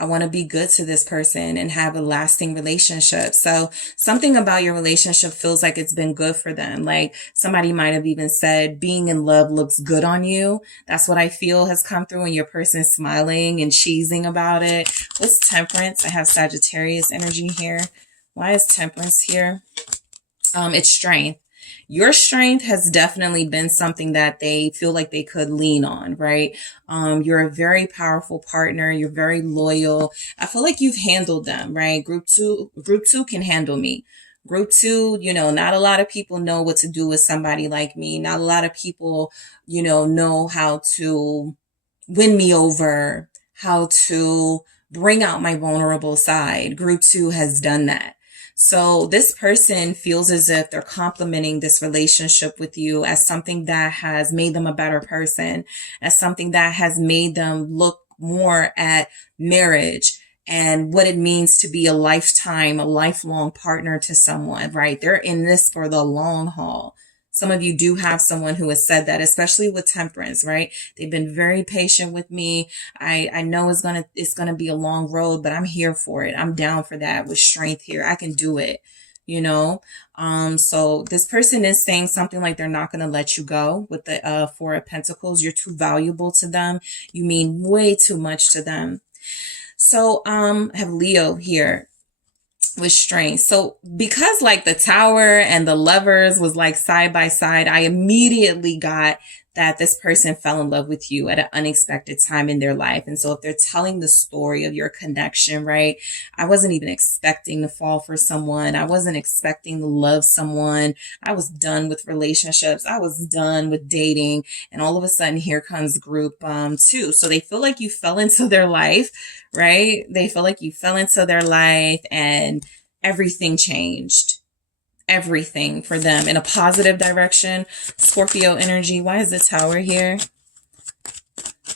I want to be good to this person and have a lasting relationship. So something about your relationship feels like it's been good for them. Like somebody might have even said being in love looks good on you. That's what I feel has come through when your person is smiling and cheesing about it. What's Temperance? I have Sagittarius energy here. Why is Temperance here? It's strength. Your strength has definitely been something that they feel like they could lean on, right? You're a very powerful partner. You're very loyal. I feel like you've handled them, right? Group two can handle me. Group two, not a lot of people know what to do with somebody like me. Not a lot of people, know how to win me over, how to bring out my vulnerable side. Group two has done that. So this person feels as if they're complimenting this relationship with you as something that has made them a better person, as something that has made them look more at marriage and what it means to be a lifelong partner to someone, right? They're in this for the long haul. Some of you do have someone who has said that, especially with Temperance, right? They've been very patient with me. I know it's gonna be a long road, but I'm here for it. I'm down for that with strength here. I can do it, So this person is saying something like they're not gonna let you go with the Four of Pentacles. You're too valuable to them. You mean way too much to them. So I have Leo here with strength. So because like the Tower and the Lovers was like side by side, I immediately got that this person fell in love with you at an unexpected time in their life. And so if they're telling the story of your connection, right? I wasn't even expecting to fall for someone. I wasn't expecting to love someone. I was done with relationships. I was done with dating. And all of a sudden here comes group two. So they feel like you fell into their life, right? They feel like you fell into their life and everything changed. Everything for them in a positive direction. Scorpio energy. Why is the Tower here?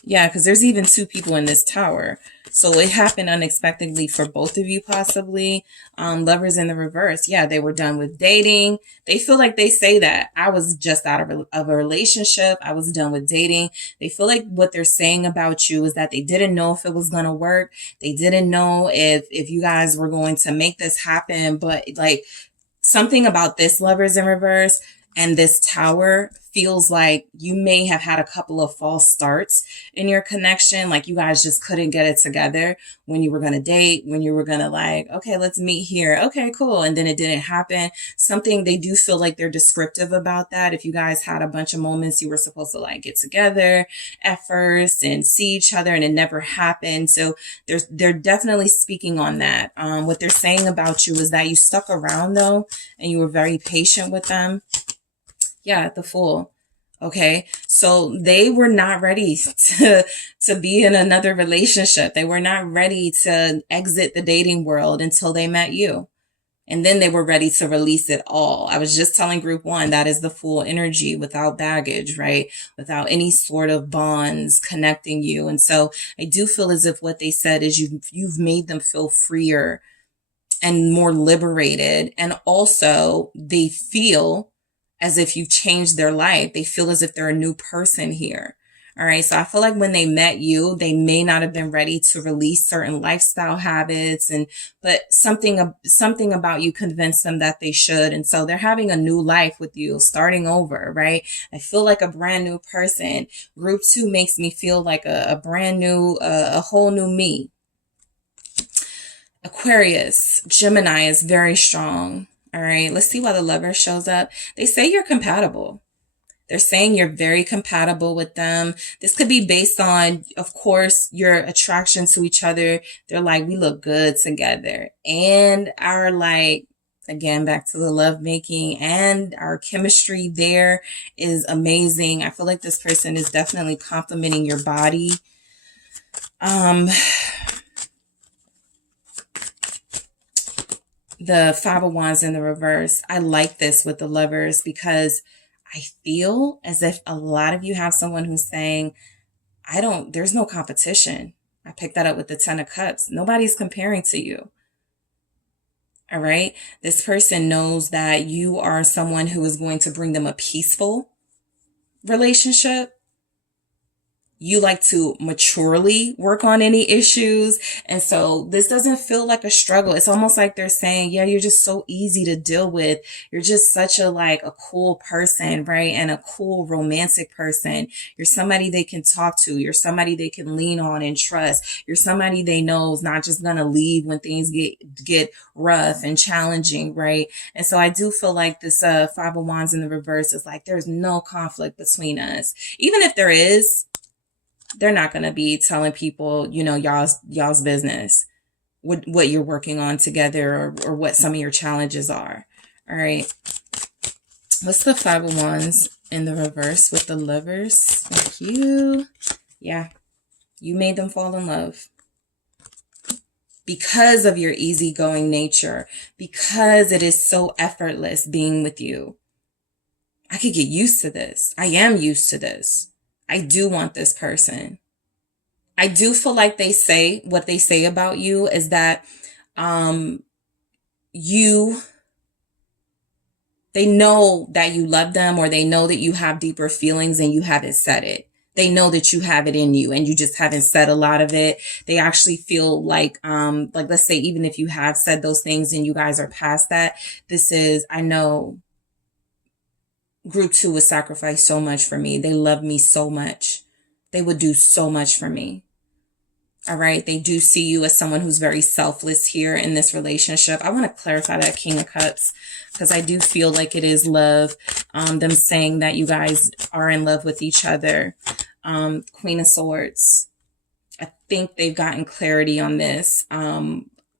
Yeah, because there's even two people in this Tower. So it happened unexpectedly for both of you possibly. Lovers in the reverse. Yeah, they were done with dating. They feel like they say that. I was just out of a relationship. I was done with dating. They feel like what they're saying about you is that they didn't know if it was going to work. They didn't know if you guys were going to make this happen. But like something about this Lovers in reverse and this Tower feels like you may have had a couple of false starts in your connection. Like you guys just couldn't get it together when you were going to date, when you were going to like, okay, let's meet here. Okay, cool. And then it didn't happen. Something they do feel like they're descriptive about that. If you guys had a bunch of moments you were supposed to like get together at first and see each other and it never happened. So they're definitely speaking on that. What they're saying about you is that you stuck around though, and you were very patient with them. Yeah, the Fool. Okay. So they were not ready to be in another relationship. They were not ready to exit the dating world until they met you. And then they were ready to release it all. I was just telling group one, that is the Fool energy without baggage, right? Without any sort of bonds connecting you. And so I do feel as if what they said is you've made them feel freer and more liberated. And also they feel as if you've changed their life. They feel as if they're a new person here. All right. So I feel like when they met you, they may not have been ready to release certain lifestyle habits but something about you convinced them that they should. And so they're having a new life with you, starting over, right? I feel like a brand new person. Group two makes me feel like a brand new, a whole new me. Aquarius, Gemini is very strong. All right, let's see why the Lover shows up. They say you're compatible. They're saying you're very compatible with them. This could be based on, of course, your attraction to each other. They're like, we look good together. And our like, again, back to the lovemaking and our chemistry there is amazing. I feel like this person is definitely complimenting your body. The Five of Wands in the reverse. I like this with the Lovers because I feel as if a lot of you have someone who's saying, there's no competition. I picked that up with the Ten of Cups. Nobody's comparing to you. All right. This person knows that you are someone who is going to bring them a peaceful relationship. you like to maturely work on any issues. And so this doesn't feel like a struggle. It's almost like they're saying, yeah, you're just so easy to deal with. You're just such a cool person, right? And a cool romantic person. You're somebody they can talk to. You're somebody they can lean on and trust. You're somebody they know is not just going to leave when things get rough and challenging, right? And so I do feel like this Five of Wands in the reverse is like there's no conflict between us. Even if there is, they're not going to be telling people, y'all's business, what you're working on together, or what some of your challenges are. All right. What's the Five of Wands in the reverse with the Lovers? Thank you. Yeah. You made them fall in love because of your easygoing nature, because it is so effortless being with you. I could get used to this. I am used to this. I do want this person. I do feel like what they say about you is that they know that you love them, or they know that you have deeper feelings and you haven't said it. They know that you have it in you and you just haven't said a lot of it. They actually feel like let's say, even if you have said those things and you guys are past that, I know Group 2 would sacrifice so much for me. They love me so much. They would do so much for me. All right. They do see you as someone who's very selfless here in this relationship. I want to clarify that King of Cups, because I do feel like it is love. Them saying that you guys are in love with each other. Queen of Swords. I think they've gotten clarity on this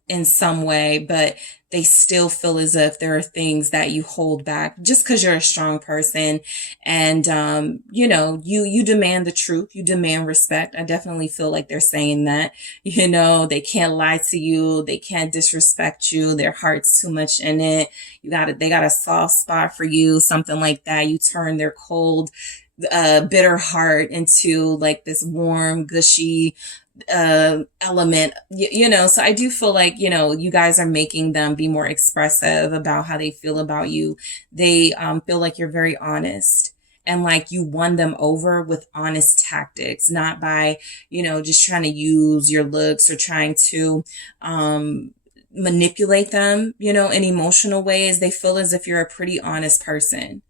in some way, but they still feel as if there are things that you hold back just because you're a strong person. And, you demand the truth. You demand respect. I definitely feel like they're saying that, they can't lie to you. They can't disrespect you. Their heart's too much in it. They got a soft spot for you, something like that. You turn their cold, bitter heart into like this warm, gushy, element, so I do feel like, you guys are making them be more expressive about how they feel about you. They feel like you're very honest, and like you won them over with honest tactics, not by, just trying to use your looks or trying to manipulate them, in emotional ways. They feel as if you're a pretty honest person.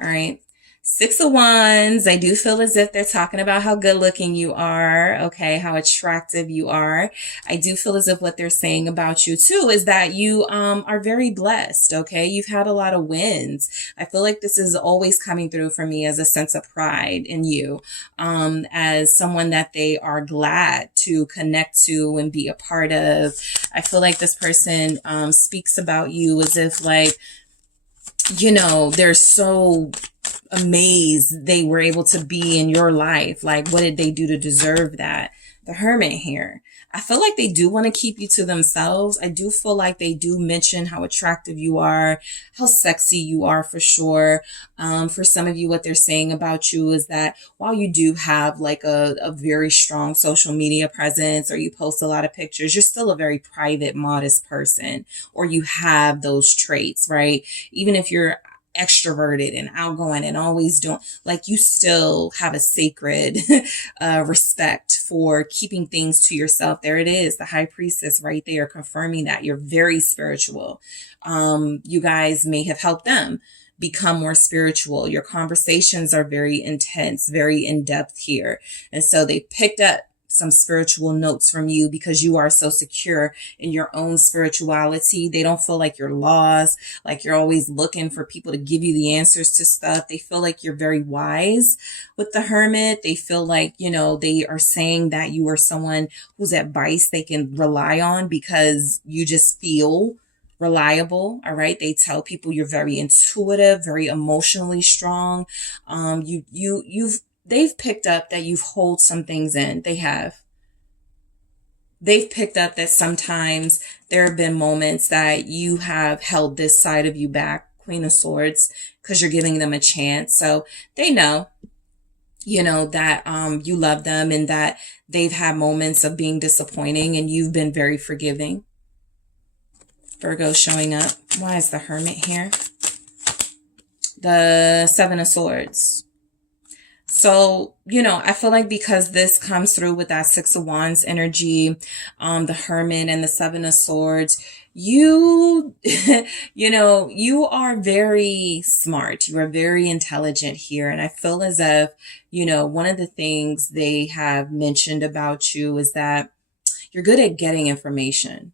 All right. Six of Wands, I do feel as if they're talking about how good looking you are, okay, how attractive you are. I do feel as if what they're saying about you too is that you are very blessed, okay? You've had a lot of wins. I feel like this is always coming through for me as a sense of pride in you, as someone that they are glad to connect to and be a part of. I feel like this person speaks about you as if they're so amazed they were able to be in your life. Like, what did they do to deserve that? The Hermit here. I feel like they do want to keep you to themselves. I do feel like they do mention how attractive you are, how sexy you are for sure. For some of you, what they're saying about you is that while you do have like a very strong social media presence, or you post a lot of pictures, you're still a very private, modest person, or you have those traits, right? Even if you're extroverted and outgoing and always doing, like, you still have a sacred respect for keeping things to yourself. There it is, the High Priestess right there, confirming that you're very spiritual. You guys may have helped them become more spiritual. Your conversations are very intense, very in-depth here. And so they picked up some spiritual notes from you because you are so secure in your own spirituality. They don't feel like you're lost, like you're always looking for people to give you the answers to stuff. They feel like you're very wise with the Hermit. They feel like, they are saying that you are someone whose advice they can rely on because you just feel reliable. All right. They tell people you're very intuitive, very emotionally strong. They've picked up that you've hold some things in. They have. They've picked up that sometimes there have been moments that you have held this side of you back, Queen of Swords, because you're giving them a chance. So they know, that you love them and that they've had moments of being disappointing and you've been very forgiving. Virgo showing up. Why is the Hermit here? The Seven of Swords. So, I feel like because this comes through with that Six of Wands energy, the Hermit and the Seven of Swords, you, you are very smart. You are very intelligent here. And I feel as if, one of the things they have mentioned about you is that you're good at getting information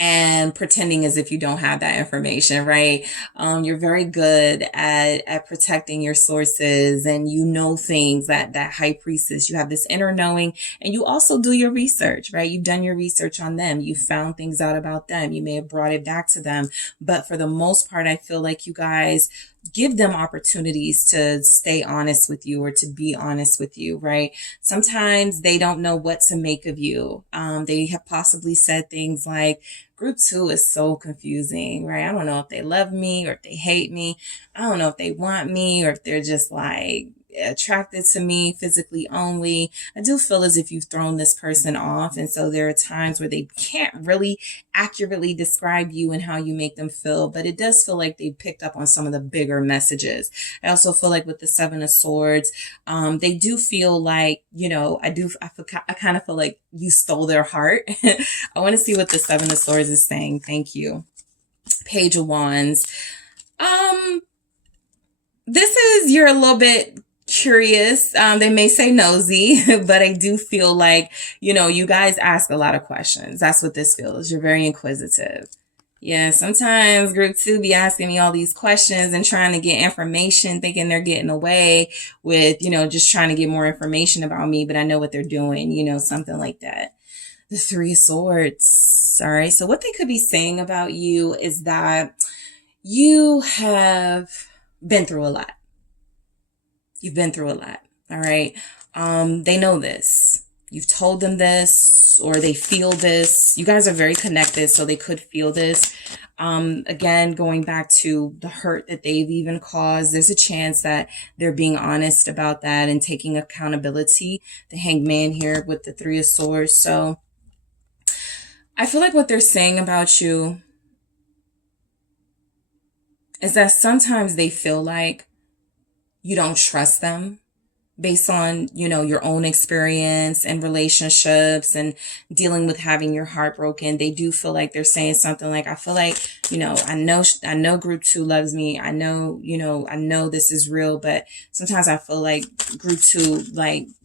and pretending as if you don't have that information, right? You're very good at protecting your sources, and you know things, that high priestess. You have this inner knowing, and you also do your research, right? You've done your research on them. You found things out about them. You may have brought it back to them. But for the most part, I feel like you guys give them opportunities to stay honest with you or to be honest with you, right? Sometimes they don't know what to make of you. They have possibly said things like, Group 2 is so confusing, right? I don't know if they love me or if they hate me. I don't know if they want me or if they're just like attracted to me physically only. I do feel as if you've thrown this person off. And so there are times where they can't really accurately describe you and how you make them feel, but it does feel like they picked up on some of the bigger messages. I also feel like with the Seven of Swords, they do feel like, I kind of feel like you stole their heart. I want to see what the Seven of Swords is saying. Thank you. Page of Wands. This is, you're a little bit curious. They may say nosy, but I do feel like, you guys ask a lot of questions. That's what this feels. You're very inquisitive. Yeah, sometimes Group 2 be asking me all these questions and trying to get information, thinking they're getting away with, just trying to get more information about me, but I know what they're doing, something like that. The Three of Swords. All right. So what they could be saying about you is that you have been through a lot. You've been through a lot. All right. They know this. You've told them this, or they feel this. You guys are very connected, so they could feel this. Again, going back to the hurt that they've even caused, there's a chance that they're being honest about that and taking accountability. The Hanged Man here with the Three of Swords. So I feel like what they're saying about you is that sometimes they feel like you don't trust them based on, your own experience and relationships and dealing with having your heart broken. They do feel like they're saying something like, I feel like, I know Group 2 loves me. I know this is real, but sometimes I feel like Group 2,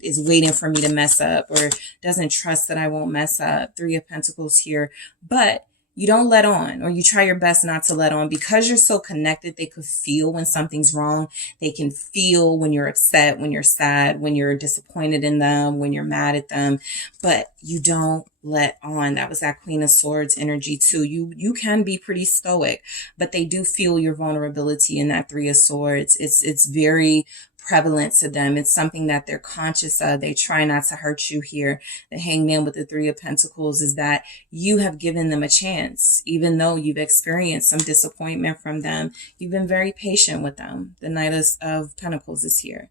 is waiting for me to mess up or doesn't trust that I won't mess up. Three of Pentacles here, but you don't let on, or you try your best not to let on, because you're so connected. They could feel when something's wrong. They can feel when you're upset, when you're sad, when you're disappointed in them, when you're mad at them, but you don't let on. That was that Queen of Swords energy too. You can be pretty stoic, but they do feel your vulnerability in that Three of Swords. It's very prevalent to them. It's something that they're conscious of. They try not to hurt you here. The Hanged Man with the Three of Pentacles is that you have given them a chance. Even though you've experienced some disappointment from them, you've been very patient with them. The Knight of Pentacles is here.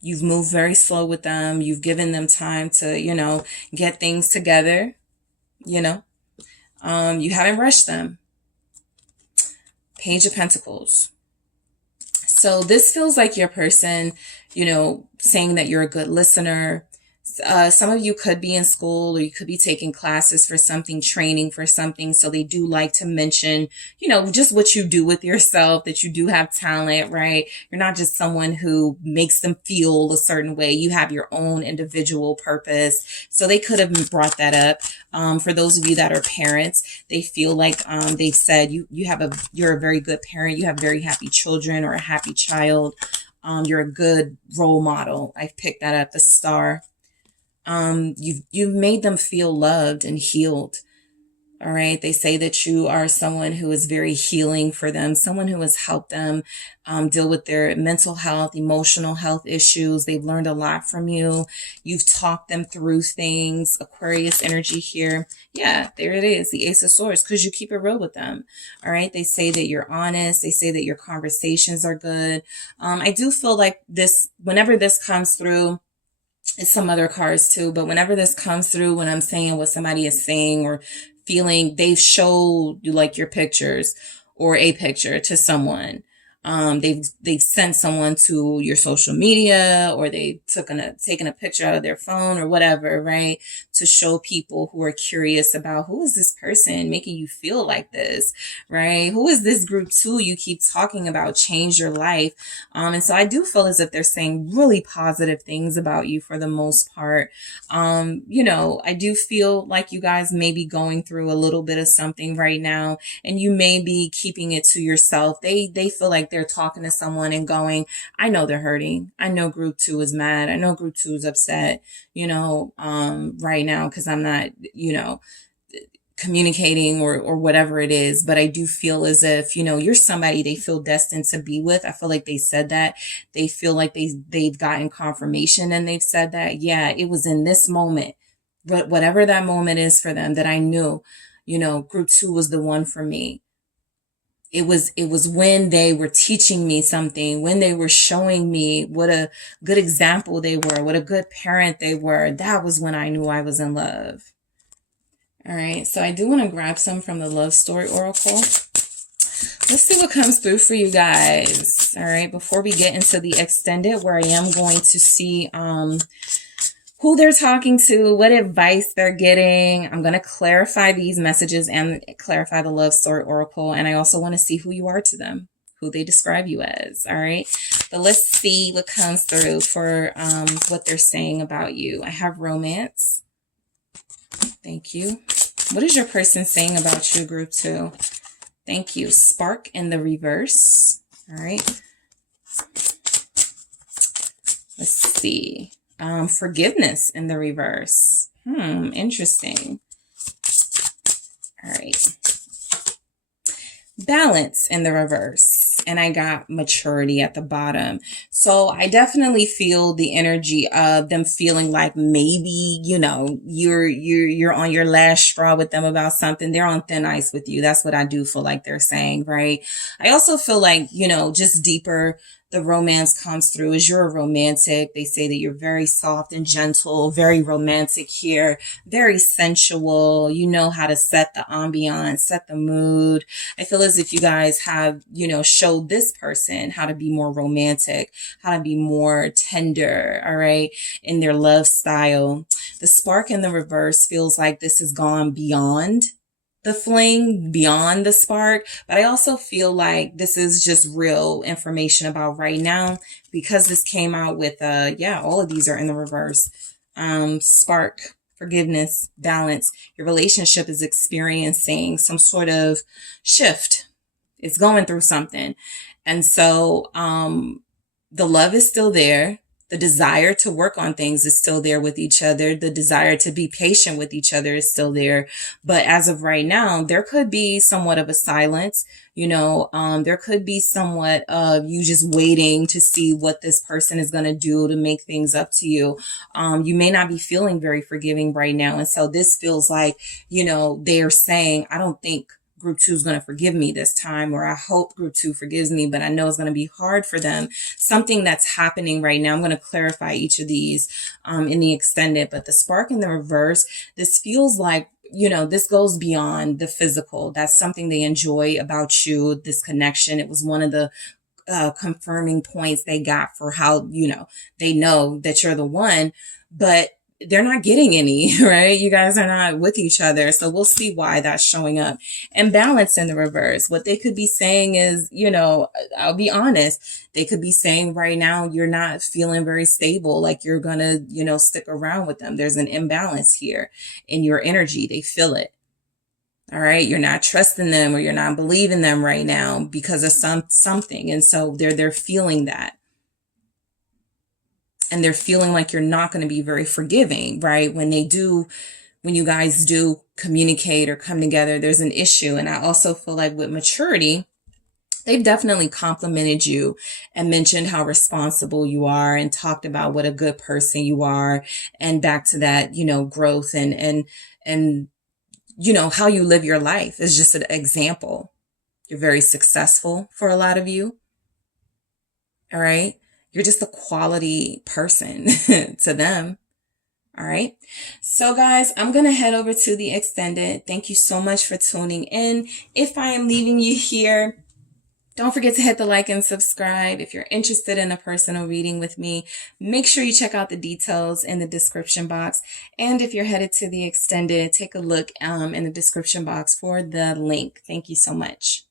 You've moved very slow with them. You've given them time to, get things together. You haven't rushed them. Page of Pentacles. So this feels like your person, saying that you're a good listener. Some of you could be in school, or you could be taking classes for something, training for something. So they do like to mention, just what you do with yourself, that you do have talent, right? You're not just someone who makes them feel a certain way. You have your own individual purpose. So they could have brought that up. For those of you that are parents, they feel like they've said you're a very good parent. You have very happy children or a happy child. You're a good role model. I've picked that up, the Star. You've made them feel loved and healed. All right. They say that you are someone who is very healing for them, someone who has helped them deal with their mental health, emotional health issues. They've learned a lot from you. You've talked them through things. Aquarius energy here. Yeah, there it is. The Ace of Swords, because you keep it real with them. All right. They say that you're honest. They say that your conversations are good. I do feel like whenever this comes through, it's some other cards too, but whenever this comes through, when I'm saying what somebody is saying or feeling, they've showed you like your pictures or a picture to someone. They've sent someone to your social media, or they've taken a picture out of their phone or whatever, right? To show people who are curious about, who is this person making you feel like this, right? Who is this group 2 you keep talking about, change your life? And so I do feel as if they're saying really positive things about you for the most part. I do feel like you guys may be going through a little bit of something right now, and you may be keeping it to yourself. They feel like they're talking to someone and going, I know they're hurting. I know group 2 is mad. I know group 2 is upset, right now, because I'm not, communicating or whatever it is. But I do feel as if, you're somebody they feel destined to be with. I feel like they said that. They feel like they've gotten confirmation and they've said that. Yeah, it was in this moment, but whatever that moment is for them, that I knew, group 2 was the one for me. It was when they were teaching me something, when they were showing me what a good example they were, what a good parent they were. That was when I knew I was in love. All right. So I do want to grab some from the Love Story Oracle. Let's see what comes through for you guys. All right. Before we get into the extended, where I am going to see, who they're talking to, what advice they're getting. I'm going to clarify these messages and clarify the Love Story Oracle. And I also want to see who you are to them, who they describe you as. All right. But let's see what comes through for what they're saying about you. I have romance. Thank you. What is your person saying about you, group 2? Thank you. Spark in the reverse. All right. Let's see. Forgiveness in the reverse. Interesting. All right. Balance in the reverse. And I got maturity at the bottom. So I definitely feel the energy of them feeling like maybe, you're on your last straw with them about something. They're on thin ice with you. That's what I do feel like they're saying, right? I also feel like, just deeper, the romance comes through as you're a romantic. They say that you're very soft and gentle, very romantic here, very sensual. You know how to set the ambiance, set the mood. I feel as if you guys have, showed this person how to be more romantic, how to be more tender, all right, in their love style. The spark in the reverse feels like this has gone beyond the fling, beyond the spark. But I also feel like this is just real information about right now, because this came out with, all of these are in the reverse. Spark, forgiveness, balance. Your relationship is experiencing some sort of shift. It's going through something. And so, the love is still there. The desire to work on things is still there with each other. The desire to be patient with each other is still there. But as of right now, there could be somewhat of a silence. There could be somewhat of you just waiting to see what this person is going to do to make things up to you. You may not be feeling very forgiving right now. And so this feels like, they're saying, I don't think group 2 is going to forgive me this time, or I hope group 2 forgives me, but I know it's going to be hard for them. Something that's happening right now. I'm going to clarify each of these in the extended, but the spark in the reverse, this feels like, this goes beyond the physical. That's something they enjoy about you, this connection. It was one of the confirming points they got for how, they know that you're the one, but they're not getting any, right? You guys are not with each other. So we'll see why that's showing up. And balance in the reverse. What they could be saying is, I'll be honest. They could be saying right now, you're not feeling very stable. Like you're going to, stick around with them. There's an imbalance here in your energy. They feel it. All right. You're not trusting them, or you're not believing them right now because of something. And so they're feeling that. And they're feeling like you're not going to be very forgiving, right? When you guys do communicate or come together, there's an issue. And I also feel like with maturity, they've definitely complimented you and mentioned how responsible you are and talked about what a good person you are. And back to that, growth and how you live your life is just an example. You're very successful for a lot of you. All right. You're just a quality person to them. All right. So guys, I'm going to head over to the extended. Thank you so much for tuning in. If I am leaving you here Don't forget to hit the like and subscribe. If you're interested in a personal reading with me, make sure you check out the details in the description box. And if you're headed to the extended, take a look in the description box for the link. Thank you so much.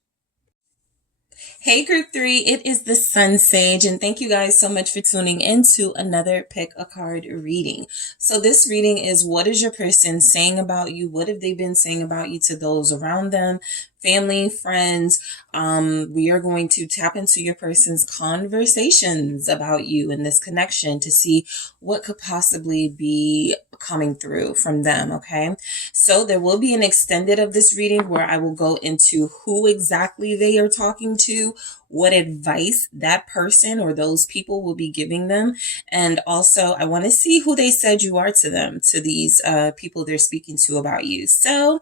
Hey group 3, it is the SunSage, and thank you guys so much for tuning into another pick a card reading. So this reading is, what is your person saying about you? What have they been saying about you to those around them? Family, friends. We are going to tap into your person's conversations about you and this connection to see what could possibly be coming through from them. Okay, so there will be an extended of this reading where I will go into who exactly they are talking to, what advice that person or those people will be giving them, and also I want to see who they said you are to them, to these people they're speaking to about you. So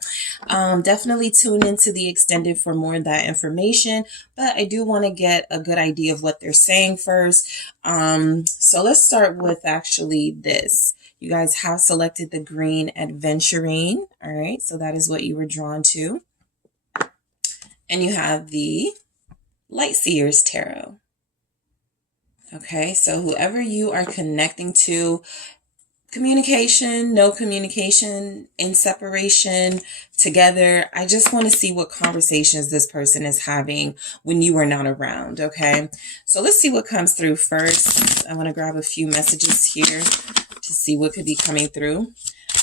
definitely tune into the extended for more of that information, but I do want to get a good idea of what they're saying first. So let's start with actually this. You guys have selected the green adventuring. All right, so that is what you were drawn to. And you have the Light Seers Tarot. Okay, so whoever you are connecting to, communication, no communication, in separation, together. I just want to see what conversations this person is having when you are not around, okay? So let's see what comes through first. I want to grab a few messages here to see what could be coming through.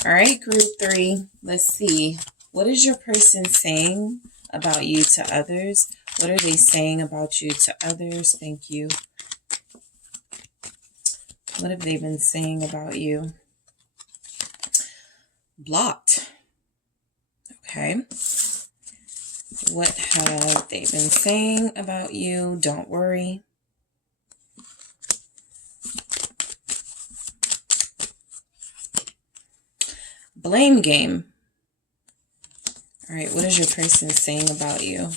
All right, group 3, let's see. What is your person saying about you to others? What are they saying about you to others? Thank you. What have they been saying about you? Blocked. Okay. What have they been saying about you? Don't worry. Blame game. All right, what is your person saying about you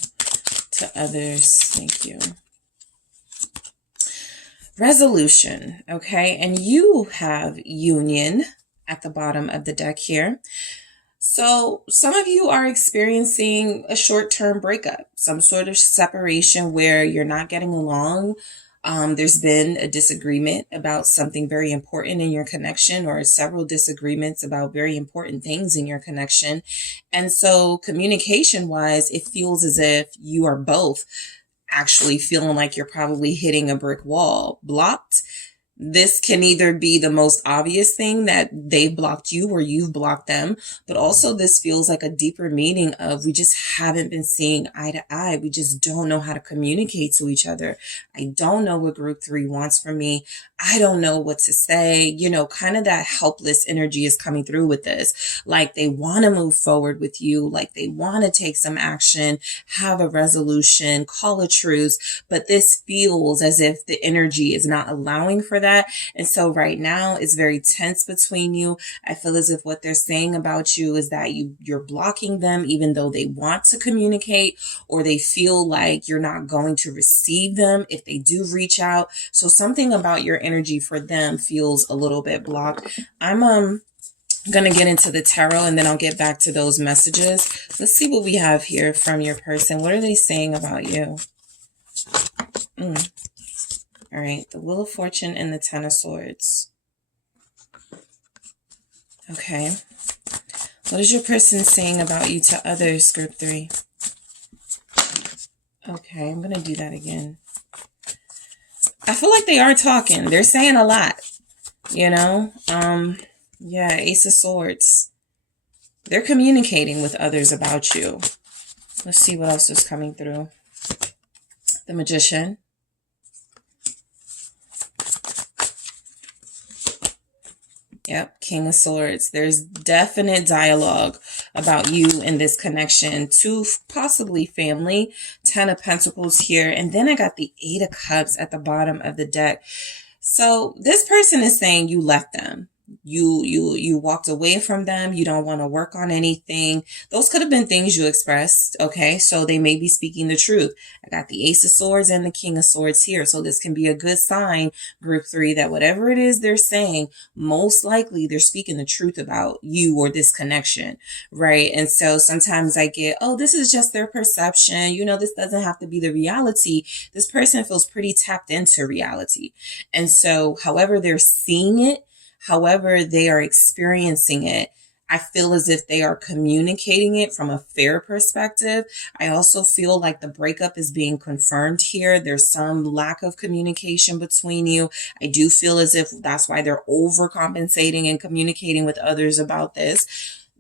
to others? Thank you. Resolution, okay, and you have union at the bottom of the deck here. So some of you are experiencing a short-term breakup, some sort of separation where you're not getting along. There's been a disagreement about something very important in your connection, or several disagreements about very important things in your connection. And so communication-wise, it feels as if you are both actually feeling like you're probably hitting a brick wall. Blocked. This can either be the most obvious thing that they've blocked you or you've blocked them, but also this feels like a deeper meaning of we just haven't been seeing eye to eye. We just don't know how to communicate to each other. I don't know what group 3 wants from me. I don't know what to say. You know, kind of that helpless energy is coming through with this. Like they want to move forward with you, like they want to take some action, have a resolution, call a truce, but this feels as if the energy is not allowing for that. And so right now it's very tense between you. I feel as if what they're saying about you is that you're blocking them even though they want to communicate, or they feel like you're not going to receive them if they do reach out. So something about your energy for them feels a little bit blocked. I'm going to get into the tarot and then I'll get back to those messages. Let's see what we have here from your person. What are they saying about you? All right, the Wheel of Fortune and the Ten of Swords. Okay. What is your person saying about you to others, group 3? Okay, I'm going to do that again. I feel like they are talking. They're saying a lot, you know? Yeah, Ace of Swords. They're communicating with others about you. Let's see what else is coming through. The Magician. Yep, King of Swords. There's definite dialogue about you and this connection to possibly family. 10 of Pentacles here. And then I got the 8 of Cups at the bottom of the deck. So this person is saying you left them. you walked away from them. You don't want to work on anything. Those could have been things you expressed. Okay. So they may be speaking the truth. I got the Ace of Swords and the King of Swords here. So this can be a good sign, group 3, that whatever it is they're saying, most likely they're speaking the truth about you or this connection. Right. And so sometimes I get, oh, this is just their perception. This doesn't have to be the reality. This person feels pretty tapped into reality. And so however they're seeing it, however they are experiencing it, I feel as if they are communicating it from a fair perspective. I also feel like the breakup is being confirmed here. There's some lack of communication between you. I do feel as if that's why they're overcompensating and communicating with others about this.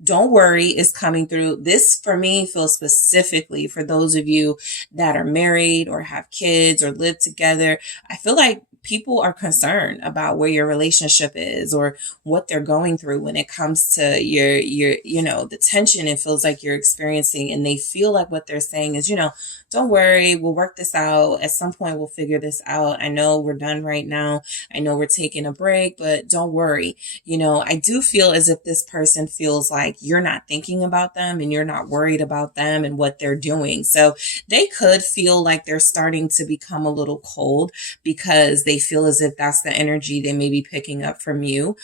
Don't worry is coming through. This for me feels specifically for those of you that are married or have kids or live together. I feel like people are concerned about where your relationship is or what they're going through when it comes to your the tension it feels like you're experiencing. And they feel like what they're saying is, don't worry, we'll work this out. At some point, we'll figure this out. I know we're done right now. I know we're taking a break, but don't worry. I do feel as if this person feels like you're not thinking about them and you're not worried about them and what they're doing. So they could feel like they're starting to become a little cold because they feel as if that's the energy they may be picking up from you.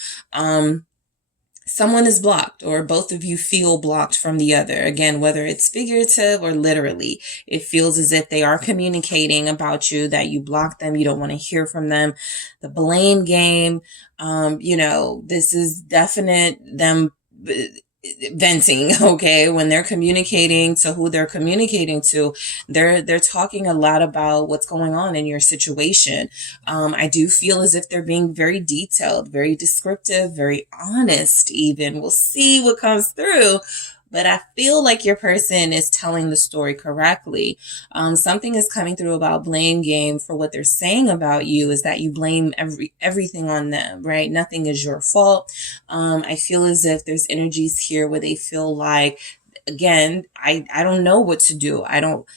Someone is blocked or both of you feel blocked from the other. Again, whether it's figurative or literally, it feels as if they are communicating about you, that you block them. You don't want to hear from them. The blame game, this is definite them venting. Okay. When they're communicating to who they're communicating to, they're talking a lot about what's going on in your situation. I do feel as if they're being very detailed, very descriptive, very honest even. We'll see what comes through. But I feel like your person is telling the story correctly. Something is coming through about blame game for what they're saying about you is that you blame everything on them, right? Nothing is your fault. I feel as if there's energies here where they feel like, again, I don't know what to do. I don't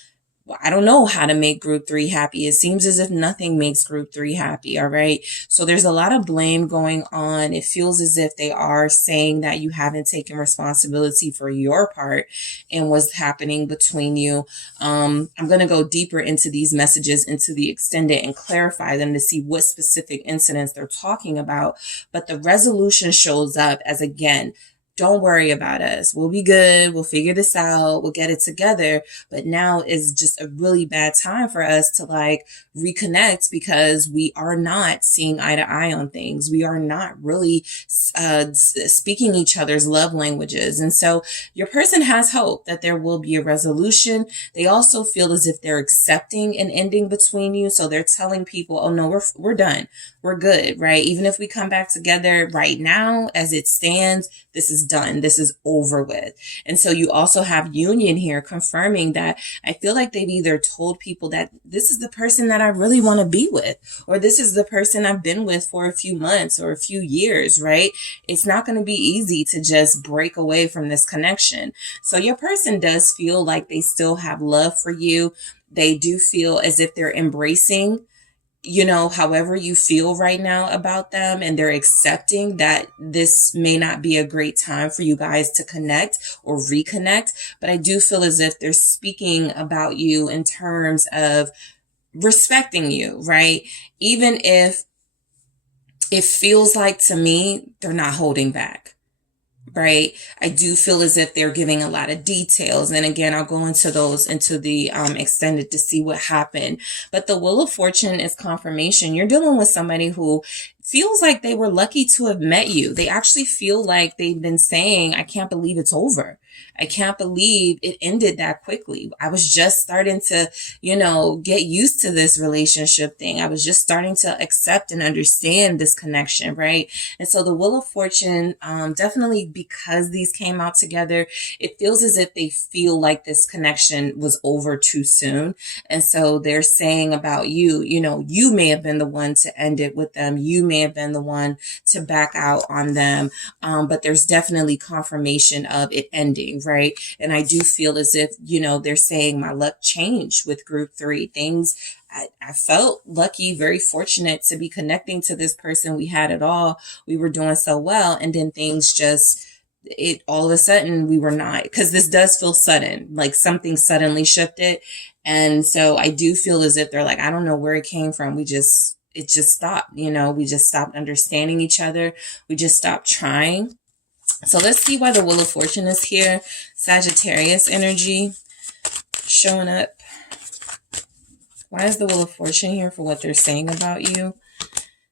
know how to make group 3 happy. It seems as if nothing makes group 3 happy. All right. So there's a lot of blame going on. It feels as if they are saying that you haven't taken responsibility for your part in what's happening between you. I'm going to go deeper into these messages, into the extended, and clarify them to see what specific incidents they're talking about. But the resolution shows up as, again, don't worry about us. We'll be good. We'll figure this out. We'll get it together. But now is just a really bad time for us to reconnect because we are not seeing eye to eye on things. We are not really speaking each other's love languages. And so your person has hope that there will be a resolution. They also feel as if they're accepting an ending between you. So they're telling people, oh no, we're done. We're good, right? Even if we come back together right now, as it stands, this is done. This is over with. And so you also have union here confirming that I feel like they've either told people that this is the person that I really want to be with, or this is the person I've been with for a few months or a few years, right? It's not going to be easy to just break away from this connection. So your person does feel like they still have love for you. They do feel as if they're embracing however you feel right now about them, and they're accepting that this may not be a great time for you guys to connect or reconnect. But I do feel as if they're speaking about you in terms of respecting you, right? Even if it feels like to me, they're not holding back. Right. I do feel as if they're giving a lot of details. And again, I'll go into those into the extended to see what happened. But the Wheel of Fortune is confirmation. You're dealing with somebody who feels like they were lucky to have met you. They actually feel like they've been saying, I can't believe it's over. I can't believe it ended that quickly. I was just starting to, get used to this relationship thing. I was just starting to accept and understand this connection, right? And so the Wheel of Fortune, definitely because these came out together, it feels as if they feel like this connection was over too soon. And so they're saying about you, you may have been the one to end it with them. You may have been the one to back out on them. But there's definitely confirmation of it ending, right? And I do feel as if, they're saying my luck changed with group 3. Things I felt lucky, very fortunate to be connecting to this person. We had it all. We were doing so well. And then things just, it all of a sudden we were not, because this does feel sudden, like something suddenly shifted. And so I do feel as if they're like, I don't know where it came from. It just stopped, we just stopped understanding each other. We just stopped trying. So let's see why the Wheel of Fortune is here. Sagittarius energy showing up. Why is the Wheel of Fortune here for what they're saying about you?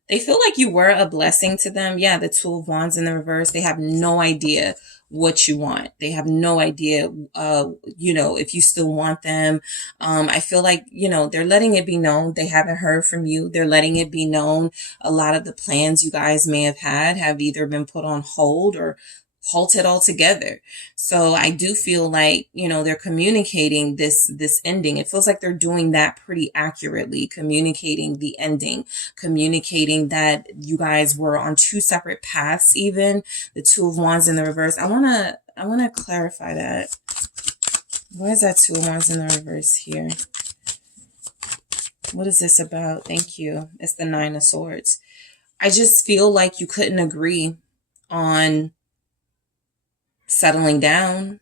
They feel like you were a blessing to them. Yeah, the Two of Wands in the reverse. They have no idea what you want. They have no idea, if you still want them. I feel like, they're letting it be known. They haven't heard from you. They're letting it be known. A lot of the plans you guys may have had have either been put on hold or halted altogether. So I do feel like, they're communicating this ending. It feels like they're doing that pretty accurately, communicating the ending, communicating that you guys were on two separate paths, even the Two of Wands in the reverse. I want to clarify that. Why is that Two of Wands in the reverse here? What is this about? Thank you. It's the Nine of Swords. I just feel like you couldn't agree on settling down.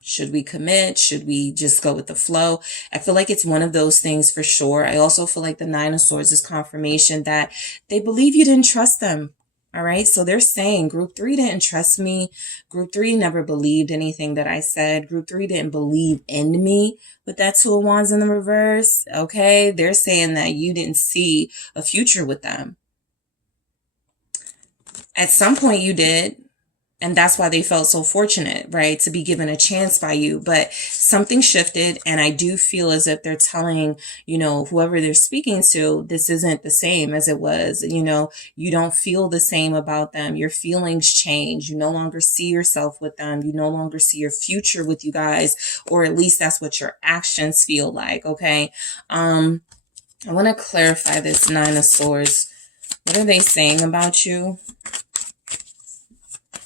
Should we commit? Should we just go with the flow? I feel like it's one of those things for sure. I also feel like the Nine of Swords is confirmation that they believe you didn't trust them. All right. So they're saying Group 3 didn't trust me. Group 3 never believed anything that I said. Group 3 didn't believe in me with that Two of Wands in the reverse. Okay. They're saying that you didn't see a future with them. At some point you did. And that's why they felt so fortunate, right, to be given a chance by you. But something shifted. And I do feel as if they're telling, whoever they're speaking to, this isn't the same as it was. You don't feel the same about them. Your feelings change. You no longer see yourself with them. You no longer see your future with you guys, or at least that's what your actions feel like. Okay. I want to clarify this Nine of Swords. What are they saying about you?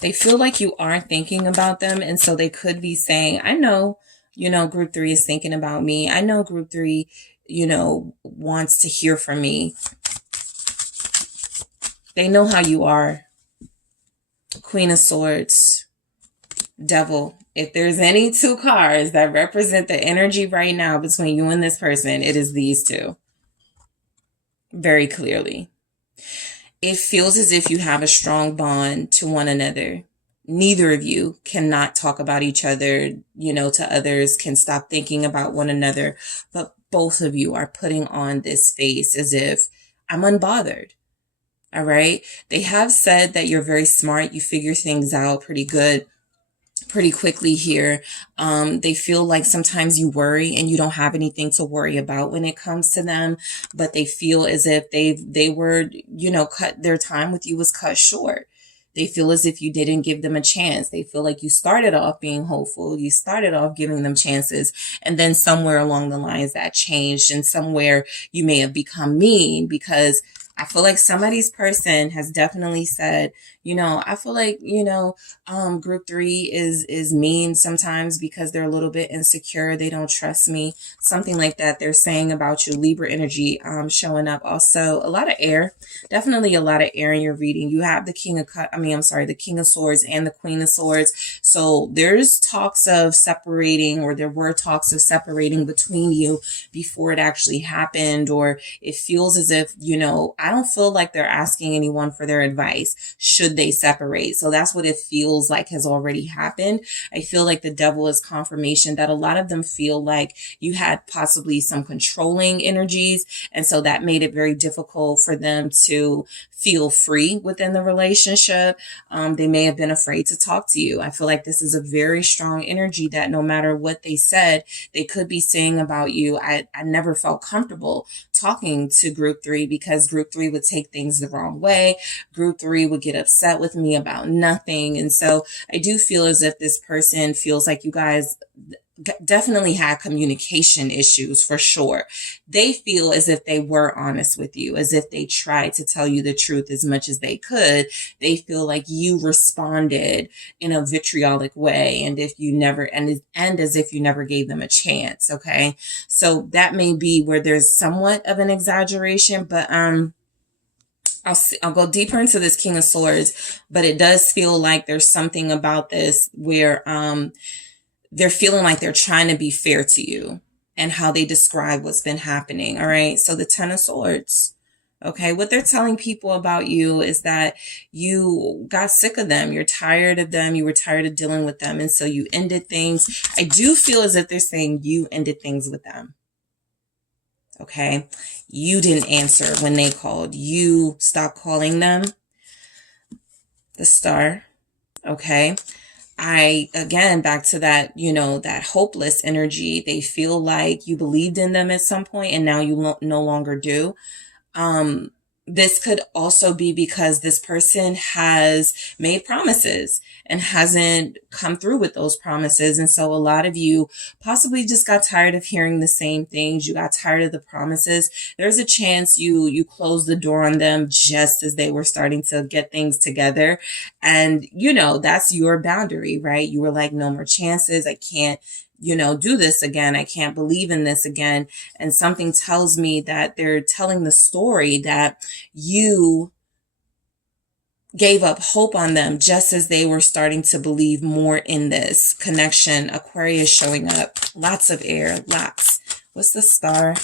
They feel like you aren't thinking about them. And so they could be saying, I know, Group 3 is thinking about me. I know Group 3, wants to hear from me. They know how you are. Queen of Swords, Devil. If there's any two cards that represent the energy right now between you and this person, it is these two. Very clearly. It feels as if you have a strong bond to one another. Neither of you cannot talk about each other, to others, can stop thinking about one another. But both of you are putting on this face as if I'm unbothered. All right. They have said that you're very smart. You figure things out pretty good, pretty quickly here. They feel like sometimes you worry and you don't have anything to worry about when it comes to them, but they feel as if they were, cut, their time with you was cut short. They feel as if you didn't give them a chance. They feel like you started off being hopeful. You started off giving them chances. And then somewhere along the lines that changed, and somewhere you may have become mean, because I feel like somebody's person has definitely said, I feel like, Group 3 is mean sometimes because they're a little bit insecure. They don't trust me. Something like that they're saying about you. Libra energy showing up. Also, a lot of air. Definitely a lot of air in your reading. You have the King of Swords and the Queen of Swords. So there's talks of separating, or there were talks of separating between you before it actually happened, or it feels as if, I don't feel like they're asking anyone for their advice. Should they separate? So that's what it feels like has already happened. I feel like the Devil is confirmation that a lot of them feel like you had possibly some controlling energies. And so that made it very difficult for them to feel free within the relationship. They may have been afraid to talk to you. I feel like this is a very strong energy that no matter what they said, they could be saying about you. I never felt comfortable talking to Group 3 because Group 3 would take things the wrong way. Group 3 would get upset with me about nothing. And so I do feel as if this person feels like you guys definitely had communication issues for sure. They feel as if they were honest with you, as if they tried to tell you the truth as much as they could. They feel like you responded in a vitriolic way, and if you never and as if you never gave them a chance. Okay, so that may be where there's somewhat of an exaggeration, but I'll go deeper into this King of Swords, but it does feel like there's something about this where they're feeling like they're trying to be fair to you and how they describe what's been happening. All right. So the Ten of Swords. Okay. What they're telling people about you is that you got sick of them. You're tired of them. You were tired of dealing with them. And so you ended things. I do feel as if they're saying you ended things with them. Okay. You didn't answer when they called. You stopped calling them. The Star. Okay. Again, back to that, that hopeless energy. They feel like you believed in them at some point and now you no longer do. This could also be because this person has made promises and hasn't come through with those promises. And so a lot of you possibly just got tired of hearing the same things. You got tired of the promises. There's a chance you closed the door on them just as they were starting to get things together. And, that's your boundary, right? You were like, no more chances. I can't do this again. I can't believe in this again. And something tells me that they're telling the story that you gave up hope on them just as they were starting to believe more in this connection. Aquarius showing up. Lots of air. Lots. What's the Star?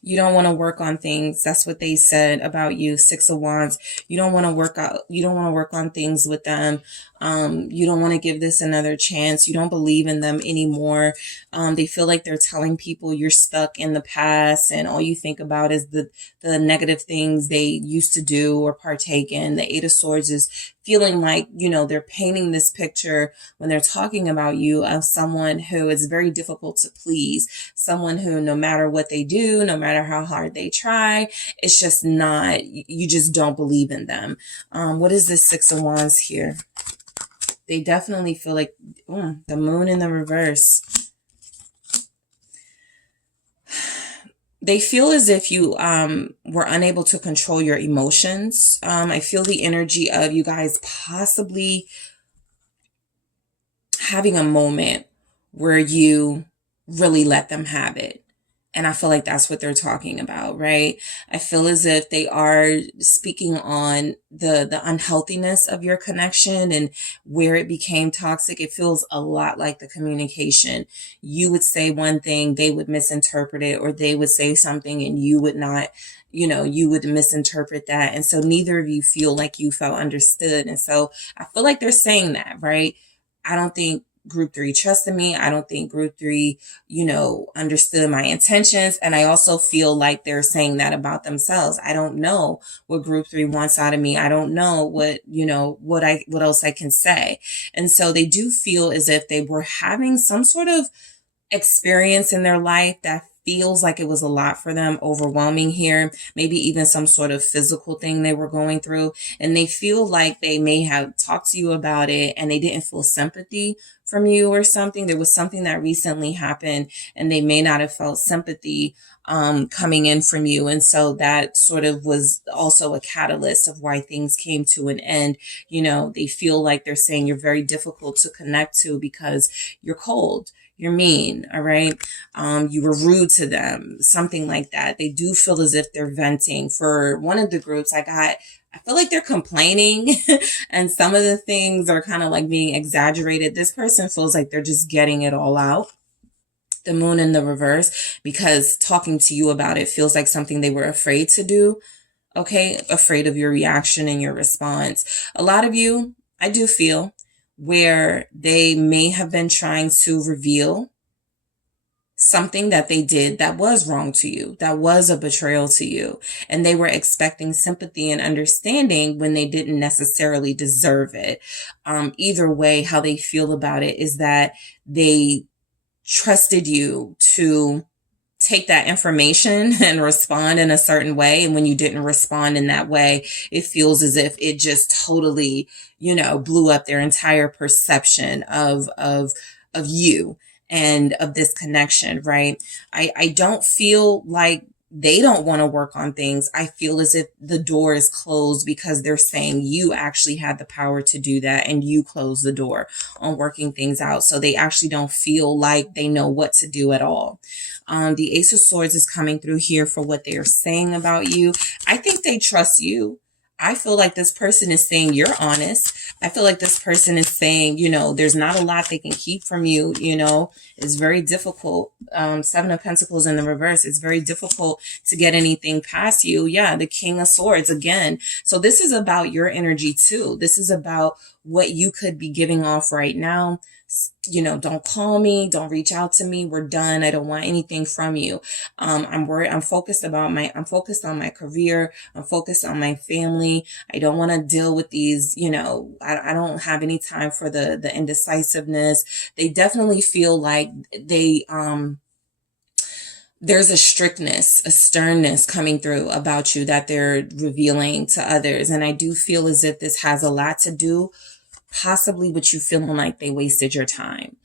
You don't want to work on things. That's what they said about you. Six of Wands. You don't want to work out. You don't want to work on things with them. You don't want to give this another chance. You don't believe in them anymore. They feel like they're telling people you're stuck in the past and all you think about is the negative things they used to do or partake in. The Eight of Swords is feeling like, they're painting this picture when they're talking about you of someone who is very difficult to please, someone who no matter what they do, no matter how hard they try, it's just not, you just don't believe in them. What is this Six of Wands here? They definitely feel like the Moon in the reverse. They feel as if you were unable to control your emotions. I feel the energy of you guys possibly having a moment where you really let them have it. And I feel like that's what they're talking about, right? I feel as if they are speaking on the unhealthiness of your connection and where it became toxic. It feels a lot like the communication. You would say one thing, they would misinterpret it, or they would say something and you would not, you would misinterpret that. And so neither of you feel like you felt understood. And so I feel like they're saying that, right? I don't think Group 3 trusted me. I don't think Group 3, understood my intentions. And I also feel like they're saying that about themselves. I don't know what Group 3 wants out of me. I don't know what else I can say. And so they do feel as if they were having some sort of experience in their life that feels like it was a lot for them, overwhelming here, maybe even some sort of physical thing they were going through. And they feel like they may have talked to you about it and they didn't feel sympathy from you or something. There was something that recently happened and they may not have felt sympathy coming in from you. And so that sort of was also a catalyst of why things came to an end. They feel like they're saying you're very difficult to connect to because you're cold. You're mean, all right? You were rude to them, something like that. They do feel as if they're venting. For one of the groups I feel like they're complaining and some of the things are kind of like being exaggerated. This person feels like they're just getting it all out. The Moon in the reverse, because talking to you about it feels like something they were afraid to do. Okay, afraid of your reaction and your response. A lot of you, I do feel, where they may have been trying to reveal something that they did that was wrong to you, that was a betrayal to you. And they were expecting sympathy and understanding when they didn't necessarily deserve it. Either way, how they feel about it is that they trusted you to take that information and respond in a certain way. And when you didn't respond in that way, it feels as if it just totally, blew up their entire perception of you and of this connection, right? I don't feel like they don't want to work on things. I feel as if the door is closed because they're saying you actually had the power to do that and you closed the door on working things out. So they actually don't feel like they know what to do at all. The Ace of Swords is coming through here for what they are saying about you. I think they trust you. I feel like this person is saying you're honest. I feel like this person is saying, there's not a lot they can keep from you. It's very difficult. Seven of Pentacles in the reverse. It's very difficult to get anything past you. Yeah, the King of Swords again. So this is about your energy too. This is about what you could be giving off right now. Don't call me, don't reach out to me. We're done. I don't want anything from you. I'm worried. I'm focused on my career. I'm focused on my family. I don't want to deal with these, I don't have any time for the indecisiveness. They definitely feel like there's a strictness, a sternness coming through about you that they're revealing to others. And I do feel as if this has a lot to do possibly with you feeling like they wasted your time.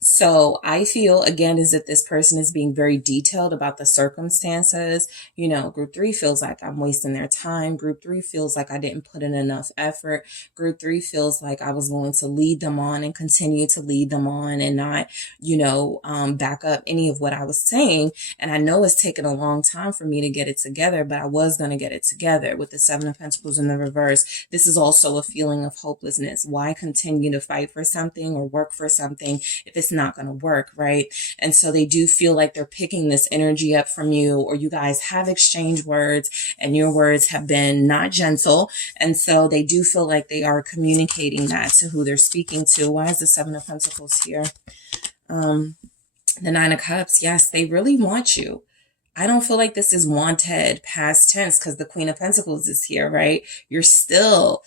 So I feel, again, as if this person is being very detailed about the circumstances. Group 3 feels like I'm wasting their time. Group 3 feels like I didn't put in enough effort. Group 3 feels like I was going to lead them on and continue to lead them on and not, back up any of what I was saying. And I know it's taken a long time for me to get it together, but I was going to get it together. With the Seven of Pentacles in the reverse, this is also a feeling of hopelessness. Why continue to fight for something or work for something if it's not going to work, right? And so they do feel like they're picking this energy up from you, or you guys have exchanged words and your words have been not gentle. And so they do feel like they are communicating that to who they're speaking to. Why is the Seven of Pentacles here? The Nine of Cups. Yes, they really want you. I don't feel like this is wanted past tense because the Queen of Pentacles is here, right? You're still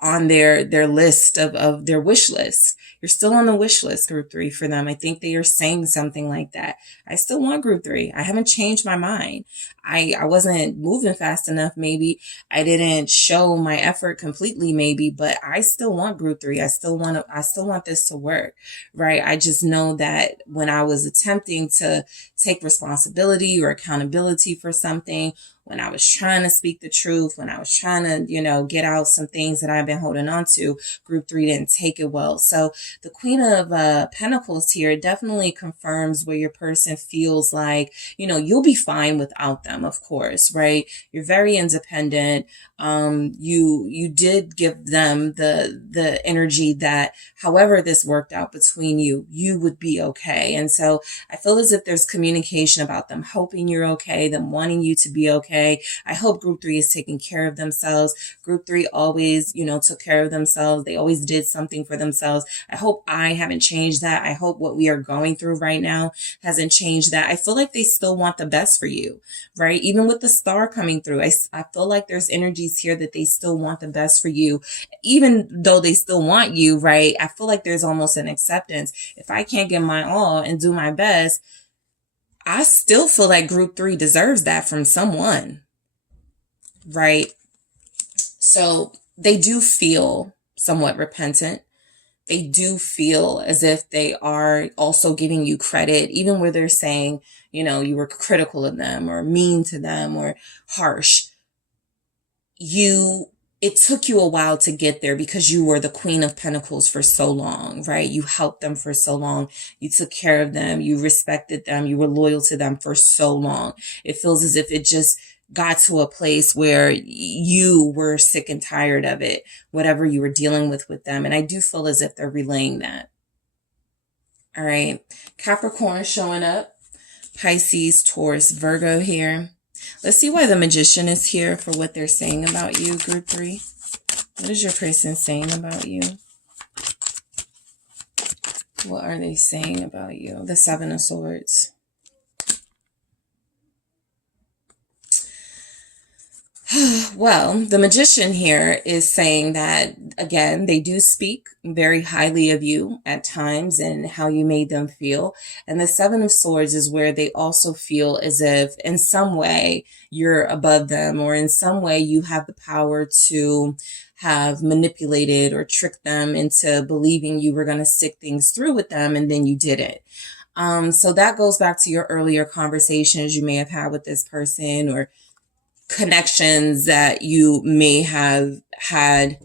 on their list of their wish list. You're still on the wish list, Group 3, for them. I think they are saying something like that. I still want Group 3. I haven't changed my mind. I wasn't moving fast enough, maybe. I didn't show my effort completely, maybe, but I still want Group 3. I still want this to work, right? I just know that when I was attempting to take responsibility or accountability for something, when I was trying to speak the truth, when I was trying to, get out some things that I've been holding on to, Group 3 didn't take it well. So the Queen of Pentacles here definitely confirms where your person feels like, you'll be fine without them, of course, right? You're very independent. You did give them the energy that however this worked out between you, you would be okay. And so I feel as if there's communication about them hoping you're okay, them wanting you to be okay. I hope Group 3 is taking care of themselves. Group 3 always, took care of themselves. They always did something for themselves. I hope I haven't changed that. I hope what we are going through right now hasn't changed that. I feel like they still want the best for you, right? Even with the star coming through, I feel like there's energies here that they still want the best for you, even though they still want you, right? I feel like there's almost an acceptance. If I can't give my all and do my best, I still feel like Group 3 deserves that from someone, right? So they do feel somewhat repentant. They do feel as if they are also giving you credit, even where they're saying, you were critical of them or mean to them or harsh. It took you a while to get there because you were the Queen of Pentacles for so long, right? You helped them for so long. You took care of them. You respected them. You were loyal to them for so long. It feels as if it just got to a place where you were sick and tired of it, whatever you were dealing with them. And I do feel as if they're relaying that. All right. Capricorn showing up. Pisces, Taurus, Virgo here. Let's see why the Magician is here for what they're saying about you, Group 3. What is your person saying about you? What are they saying about you? The Seven of Swords. Well, the magician here is saying that, again, they do speak very highly of you at times and how you made them feel. And the Seven of Swords is where they also feel as if in some way you're above them, or in some way you have the power to have manipulated or tricked them into believing you were going to stick things through with them, and then you didn't. So that goes back to your earlier conversations you may have had with this person, or connections that you may have had.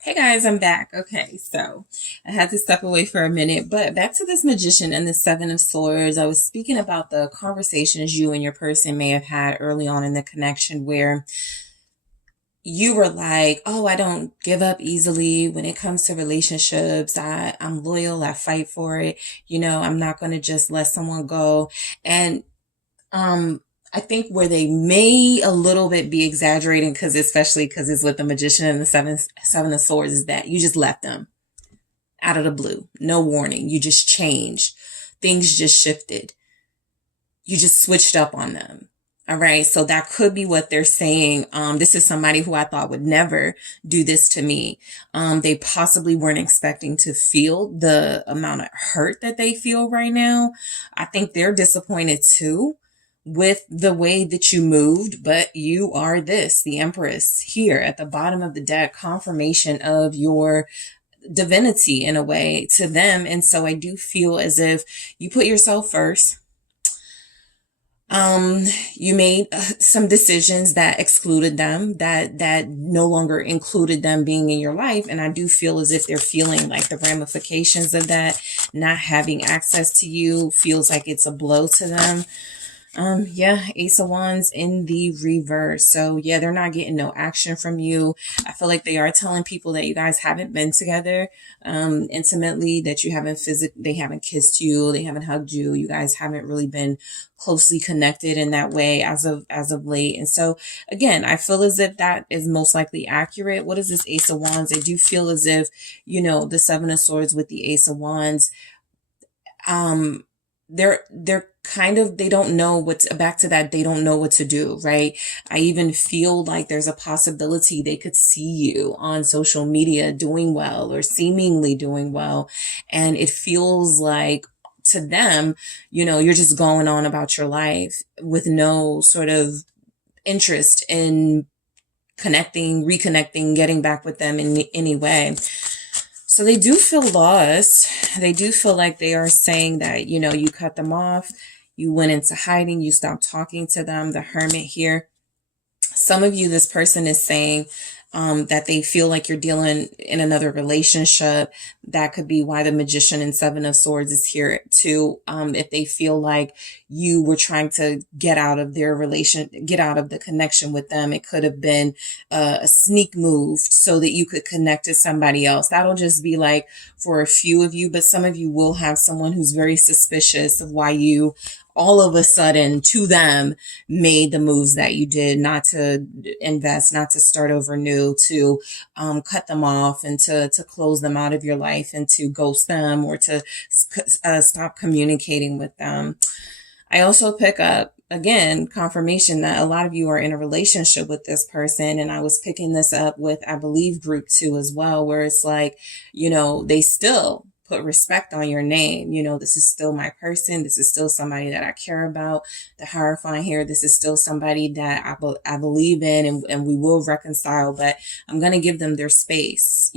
Hey guys, I'm back. Okay, so I had to step away for a minute, but back to this magician and the Seven of Swords. I was speaking about the conversations you and your person may have had early on in the connection, where you were like, oh, I don't give up easily when it comes to relationships. I'm loyal. I fight for it. I'm not going to just let someone go. And, I think where they may a little bit be exaggerating, especially because it's with the magician and the seven of swords, is that you just left them out of the blue. No warning. You just changed. Things just shifted. You just switched up on them. All right. So that could be what they're saying. This is somebody who I thought would never do this to me. They possibly weren't expecting to feel the amount of hurt that they feel right now. I think they're disappointed too with the way that you moved, but you are the Empress here at the bottom of the deck, confirmation of your divinity in a way to them. And so I do feel as if you put yourself first. You made some decisions that excluded them, that no longer included them being in your life. And I do feel as if they're feeling like the ramifications of that, not having access to you feels like it's a blow to them. Ace of Wands in the reverse. So yeah, they're not getting no action from you. I feel like they are telling people that you guys haven't been together, intimately, that you haven't they haven't kissed you, they haven't hugged you. You guys haven't really been closely connected in that way as of late. And so again, I feel as if that is most likely accurate. What is this Ace of Wands? I do feel as if, the Seven of Swords with the Ace of Wands, they're kind of, they don't know back to that, they don't know what to do, right? I even feel like there's a possibility they could see you on social media doing well or seemingly doing well. And it feels like to them, you're just going on about your life with no sort of interest in reconnecting, getting back with them in any way. So they do feel lost. They do feel like they are saying that, you cut them off. You went into hiding. You stopped talking to them. The Hermit here. Some of you, this person is saying that they feel like you're dealing in another relationship. That could be why the Magician and Seven of Swords is here too. If they feel like you were trying to get out of the connection with them, it could have been a sneak move so that you could connect to somebody else. That'll just be like for a few of you, but some of you will have someone who's very suspicious of why you all of a sudden to them made the moves that you did, not to invest, not to start over new, to cut them off and to close them out of your life and to ghost them or to stop communicating with them. I also pick up, again, confirmation that a lot of you are in a relationship with this person. And I was picking this up with, I believe, group 2 as well, where it's like, they still put respect on your name. This is still my person. This is still somebody that I care about. The Hierophant here, this is still somebody that I believe in, and we will reconcile, but I'm going to give them their space,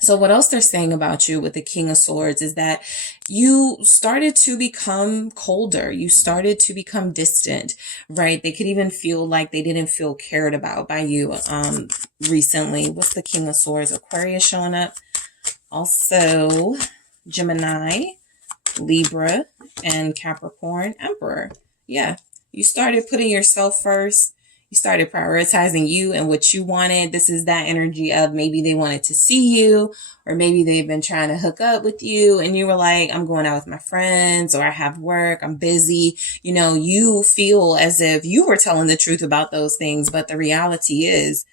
So what else they're saying about you with the King of Swords is that you started to become colder. You started to become distant, right? They could even feel like they didn't feel cared about by you recently. What's the King of Swords? Aquarius showing up. Also, Gemini, Libra, and Capricorn Emperor. Yeah, you started putting yourself first. You started prioritizing you and what you wanted. This is that energy of maybe they wanted to see you, or maybe they've been trying to hook up with you and you were like, I'm going out with my friends, or I have work, I'm busy. You feel as if you were telling the truth about those things, but the reality is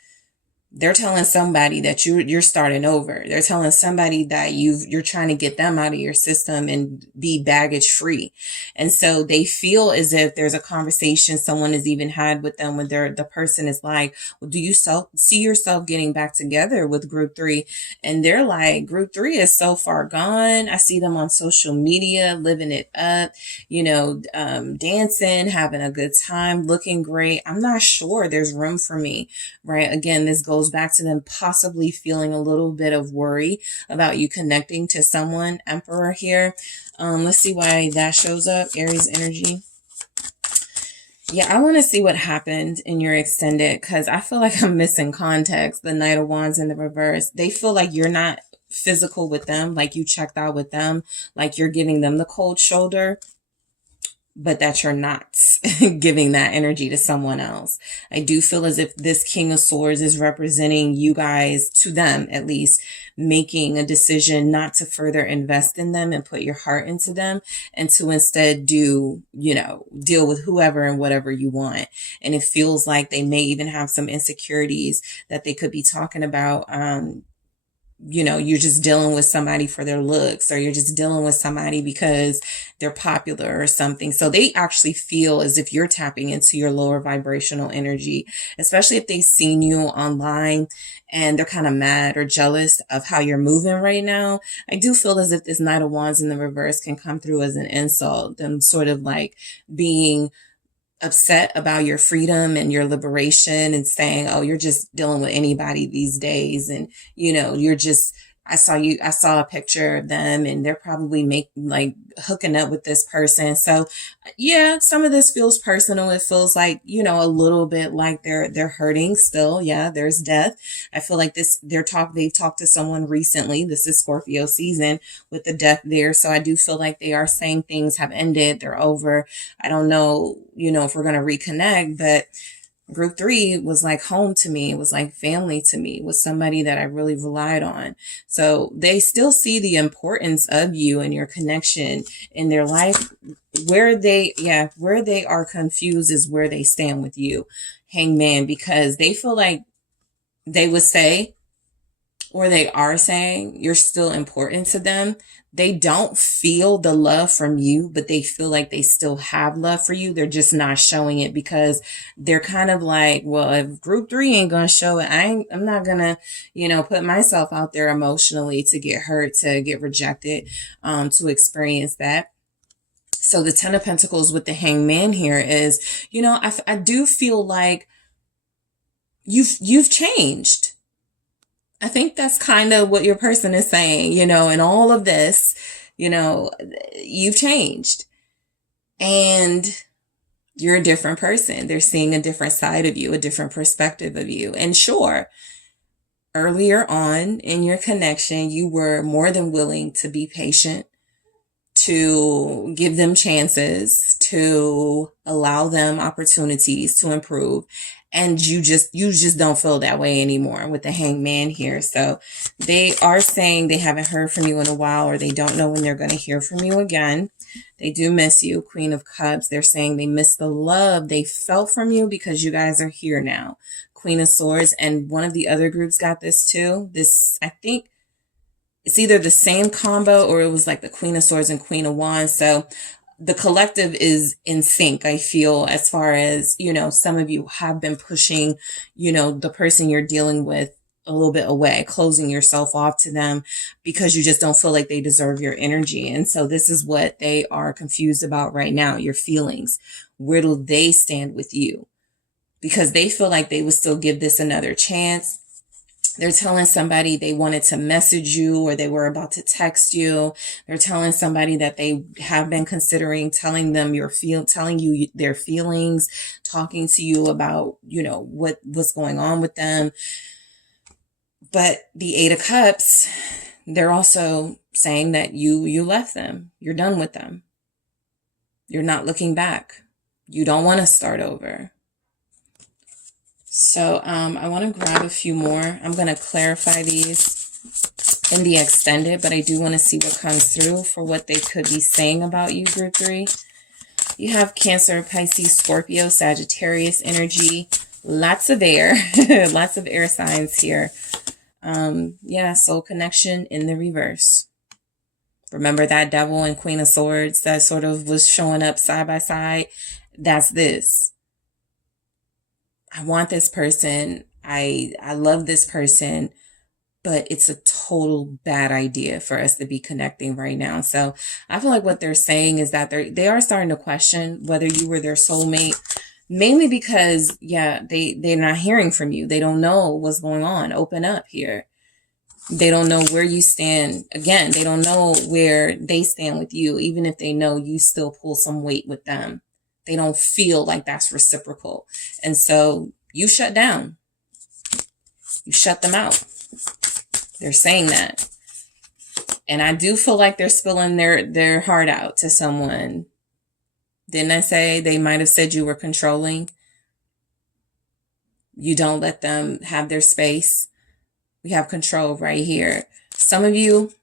They're telling somebody that you're starting over. They're telling somebody that you're trying to get them out of your system and be baggage free. And so they feel as if there's a conversation someone has even had with them when the person is like, well, do you see yourself getting back together with group 3? And they're like, group 3 is so far gone. I see them on social media living it up, dancing, having a good time, looking great. I'm not sure there's room for me, right? Again, this goes back to them possibly feeling a little bit of worry about you connecting to someone. Emperor here. Let's see why that shows up. Aries energy. Yeah, I want to see what happened in your extended, because I feel like I'm missing context. The Knight of Wands in the reverse. They feel like you're not physical with them, like you checked out with them, like you're giving them the cold shoulder, but that you're not giving that energy to someone else. I do feel as if this King of Swords is representing you guys, to them at least, making a decision not to further invest in them and put your heart into them, and to instead deal with whoever and whatever you want. And it feels like they may even have some insecurities that they could be talking about. You're just dealing with somebody for their looks, or you're just dealing with somebody because they're popular or something. So they actually feel as if you're tapping into your lower vibrational energy, especially if they've seen you online and they're kind of mad or jealous of how you're moving right now. I do feel as if this Knight of Wands in the reverse can come through as an insult, them sort of like being upset about your freedom and your liberation and saying, oh, you're just dealing with anybody these days. And, you're just, I saw a picture of them and they're probably hooking up with this person. So yeah, some of this feels personal. It feels like, a little bit like they're hurting still. Yeah, there's death. I feel like they've talked to someone recently. This is Scorpio season with the death there. So I do feel like they are saying things have ended. They're over. I don't know, if we're going to reconnect, but group 3 was like home to me. It was like family to me. It was somebody that I really relied on. So they still see the importance of you and your connection in their life. Where they are confused is where they stand with you, Hangman, because they feel like they would say, or they are saying, you're still important to them. They don't feel the love from you, but they feel like they still have love for you. They're just not showing it because they're kind of like, well, if group 3 ain't going to show it, I'm not going to, put myself out there emotionally to get hurt, to get rejected, to experience that. So the 10 of Pentacles with the Hangman here is, I do feel like you've changed. I think that's kind of what your person is saying, in all of this, you've changed and you're a different person. They're seeing a different side of you, a different perspective of you. And sure, earlier on in your connection, you were more than willing to be patient, to give them chances, to allow them opportunities to improve. And you just don't feel that way anymore with the Hangman here. So they are saying they haven't heard from you in a while, or they don't know when they're going to hear from you again. They do miss you, Queen of Cups. They're saying they miss the love they felt from you because you guys are here now. Queen of Swords. And one of the other groups got this too. This, I think it's either the same combo or it was like the Queen of Swords and Queen of Wands. So the collective is in sync, I feel, as far as, some of you have been pushing, the person you're dealing with a little bit away, closing yourself off to them because you just don't feel like they deserve your energy. And so this is what they are confused about right now, your feelings. Where do they stand with you? Because they feel like they would still give this another chance. They're telling somebody they wanted to message you, or they were about to text you. They're telling somebody that they have been considering telling you their feelings, talking to you about, what's going on with them. But the 8 of Cups, they're also saying that you left them. You're done with them. You're not looking back. You don't want to start over. So I want to grab a few more. I'm going to clarify these in the extended, but I do want to see what comes through for what they could be saying about you, group 3. You have Cancer, Pisces, Scorpio, Sagittarius energy, Lots of air, lots of air signs here. Yeah, soul connection in the reverse. Remember that Devil and Queen of Swords that sort of was showing up side by side? That's this. I want this person. I love this person, but it's a total bad idea for us to be connecting right now. So I feel like what they're saying is that they are starting to question whether you were their soulmate, mainly because, yeah, they're not hearing from you. They don't know what's going on. Open up here. They don't know where you stand. Again, they don't know where they stand with you. Even if they know, you still pull some weight with them. They don't feel like that's reciprocal. And so you shut down. You shut them out. They're saying that. And I do feel like they're spilling their heart out to someone. Didn't I say they might have said you were controlling? You don't let them have their space. We have control right here. Some of you,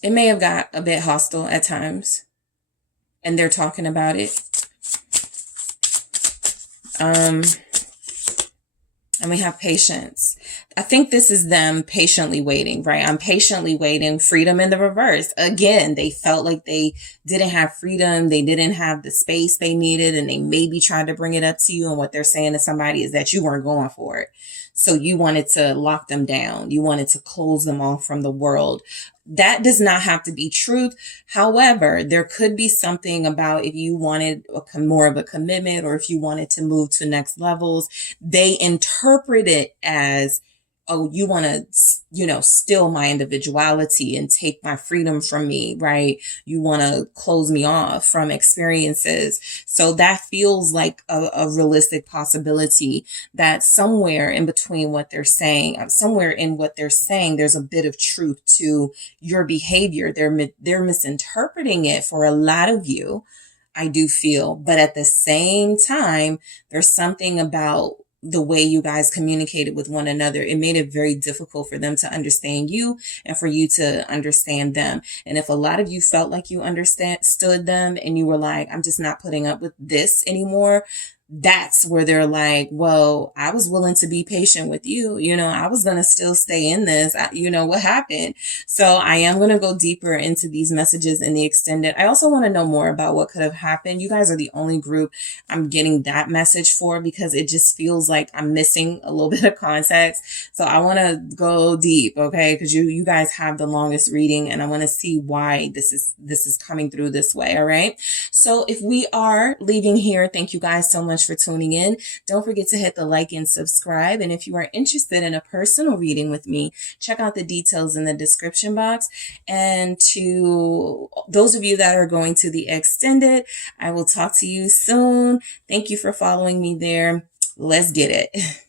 it may have got a bit hostile at times. And they're talking about it. And we have patience. I think this is them patiently waiting, right? I'm patiently waiting. Freedom in the reverse. Again, they felt like they didn't have freedom. They didn't have the space they needed. And they maybe tried to bring it up to you. And what they're saying to somebody is that you weren't going for it. So you wanted to lock them down. You wanted to close them off from the world. That does not have to be truth. However, there could be something about if you wanted more of a commitment or if you wanted to move to next levels, they interpret it as, oh, you want to, steal my individuality and take my freedom from me, right? You want to close me off from experiences. So that feels like a realistic possibility that somewhere in between what they're saying, somewhere in what they're saying, there's a bit of truth to your behavior. They're misinterpreting it for a lot of you, I do feel. But at the same time, there's something about the way you guys communicated with one another. It made it very difficult for them to understand you and for you to understand them. And if a lot of you felt like you understood them and you were like, I'm just not putting up with this anymore, that's where they're like, well, I was willing to be patient with you. I was going to still stay in this. What happened? So I am going to go deeper into these messages in the extended. I also want to know more about what could have happened. You guys are the only group I'm getting that message for because it just feels like I'm missing a little bit of context. So I want to go deep, okay? Because you guys have the longest reading and I want to see why this is coming through this way, all right? So if we are leaving here, thank you guys so much for tuning in. Don't forget to hit the like and subscribe. And if you are interested in a personal reading with me, check out the details in the description box. And to those of you that are going to the extended, I will talk to you soon. Thank you for following me there. Let's get it.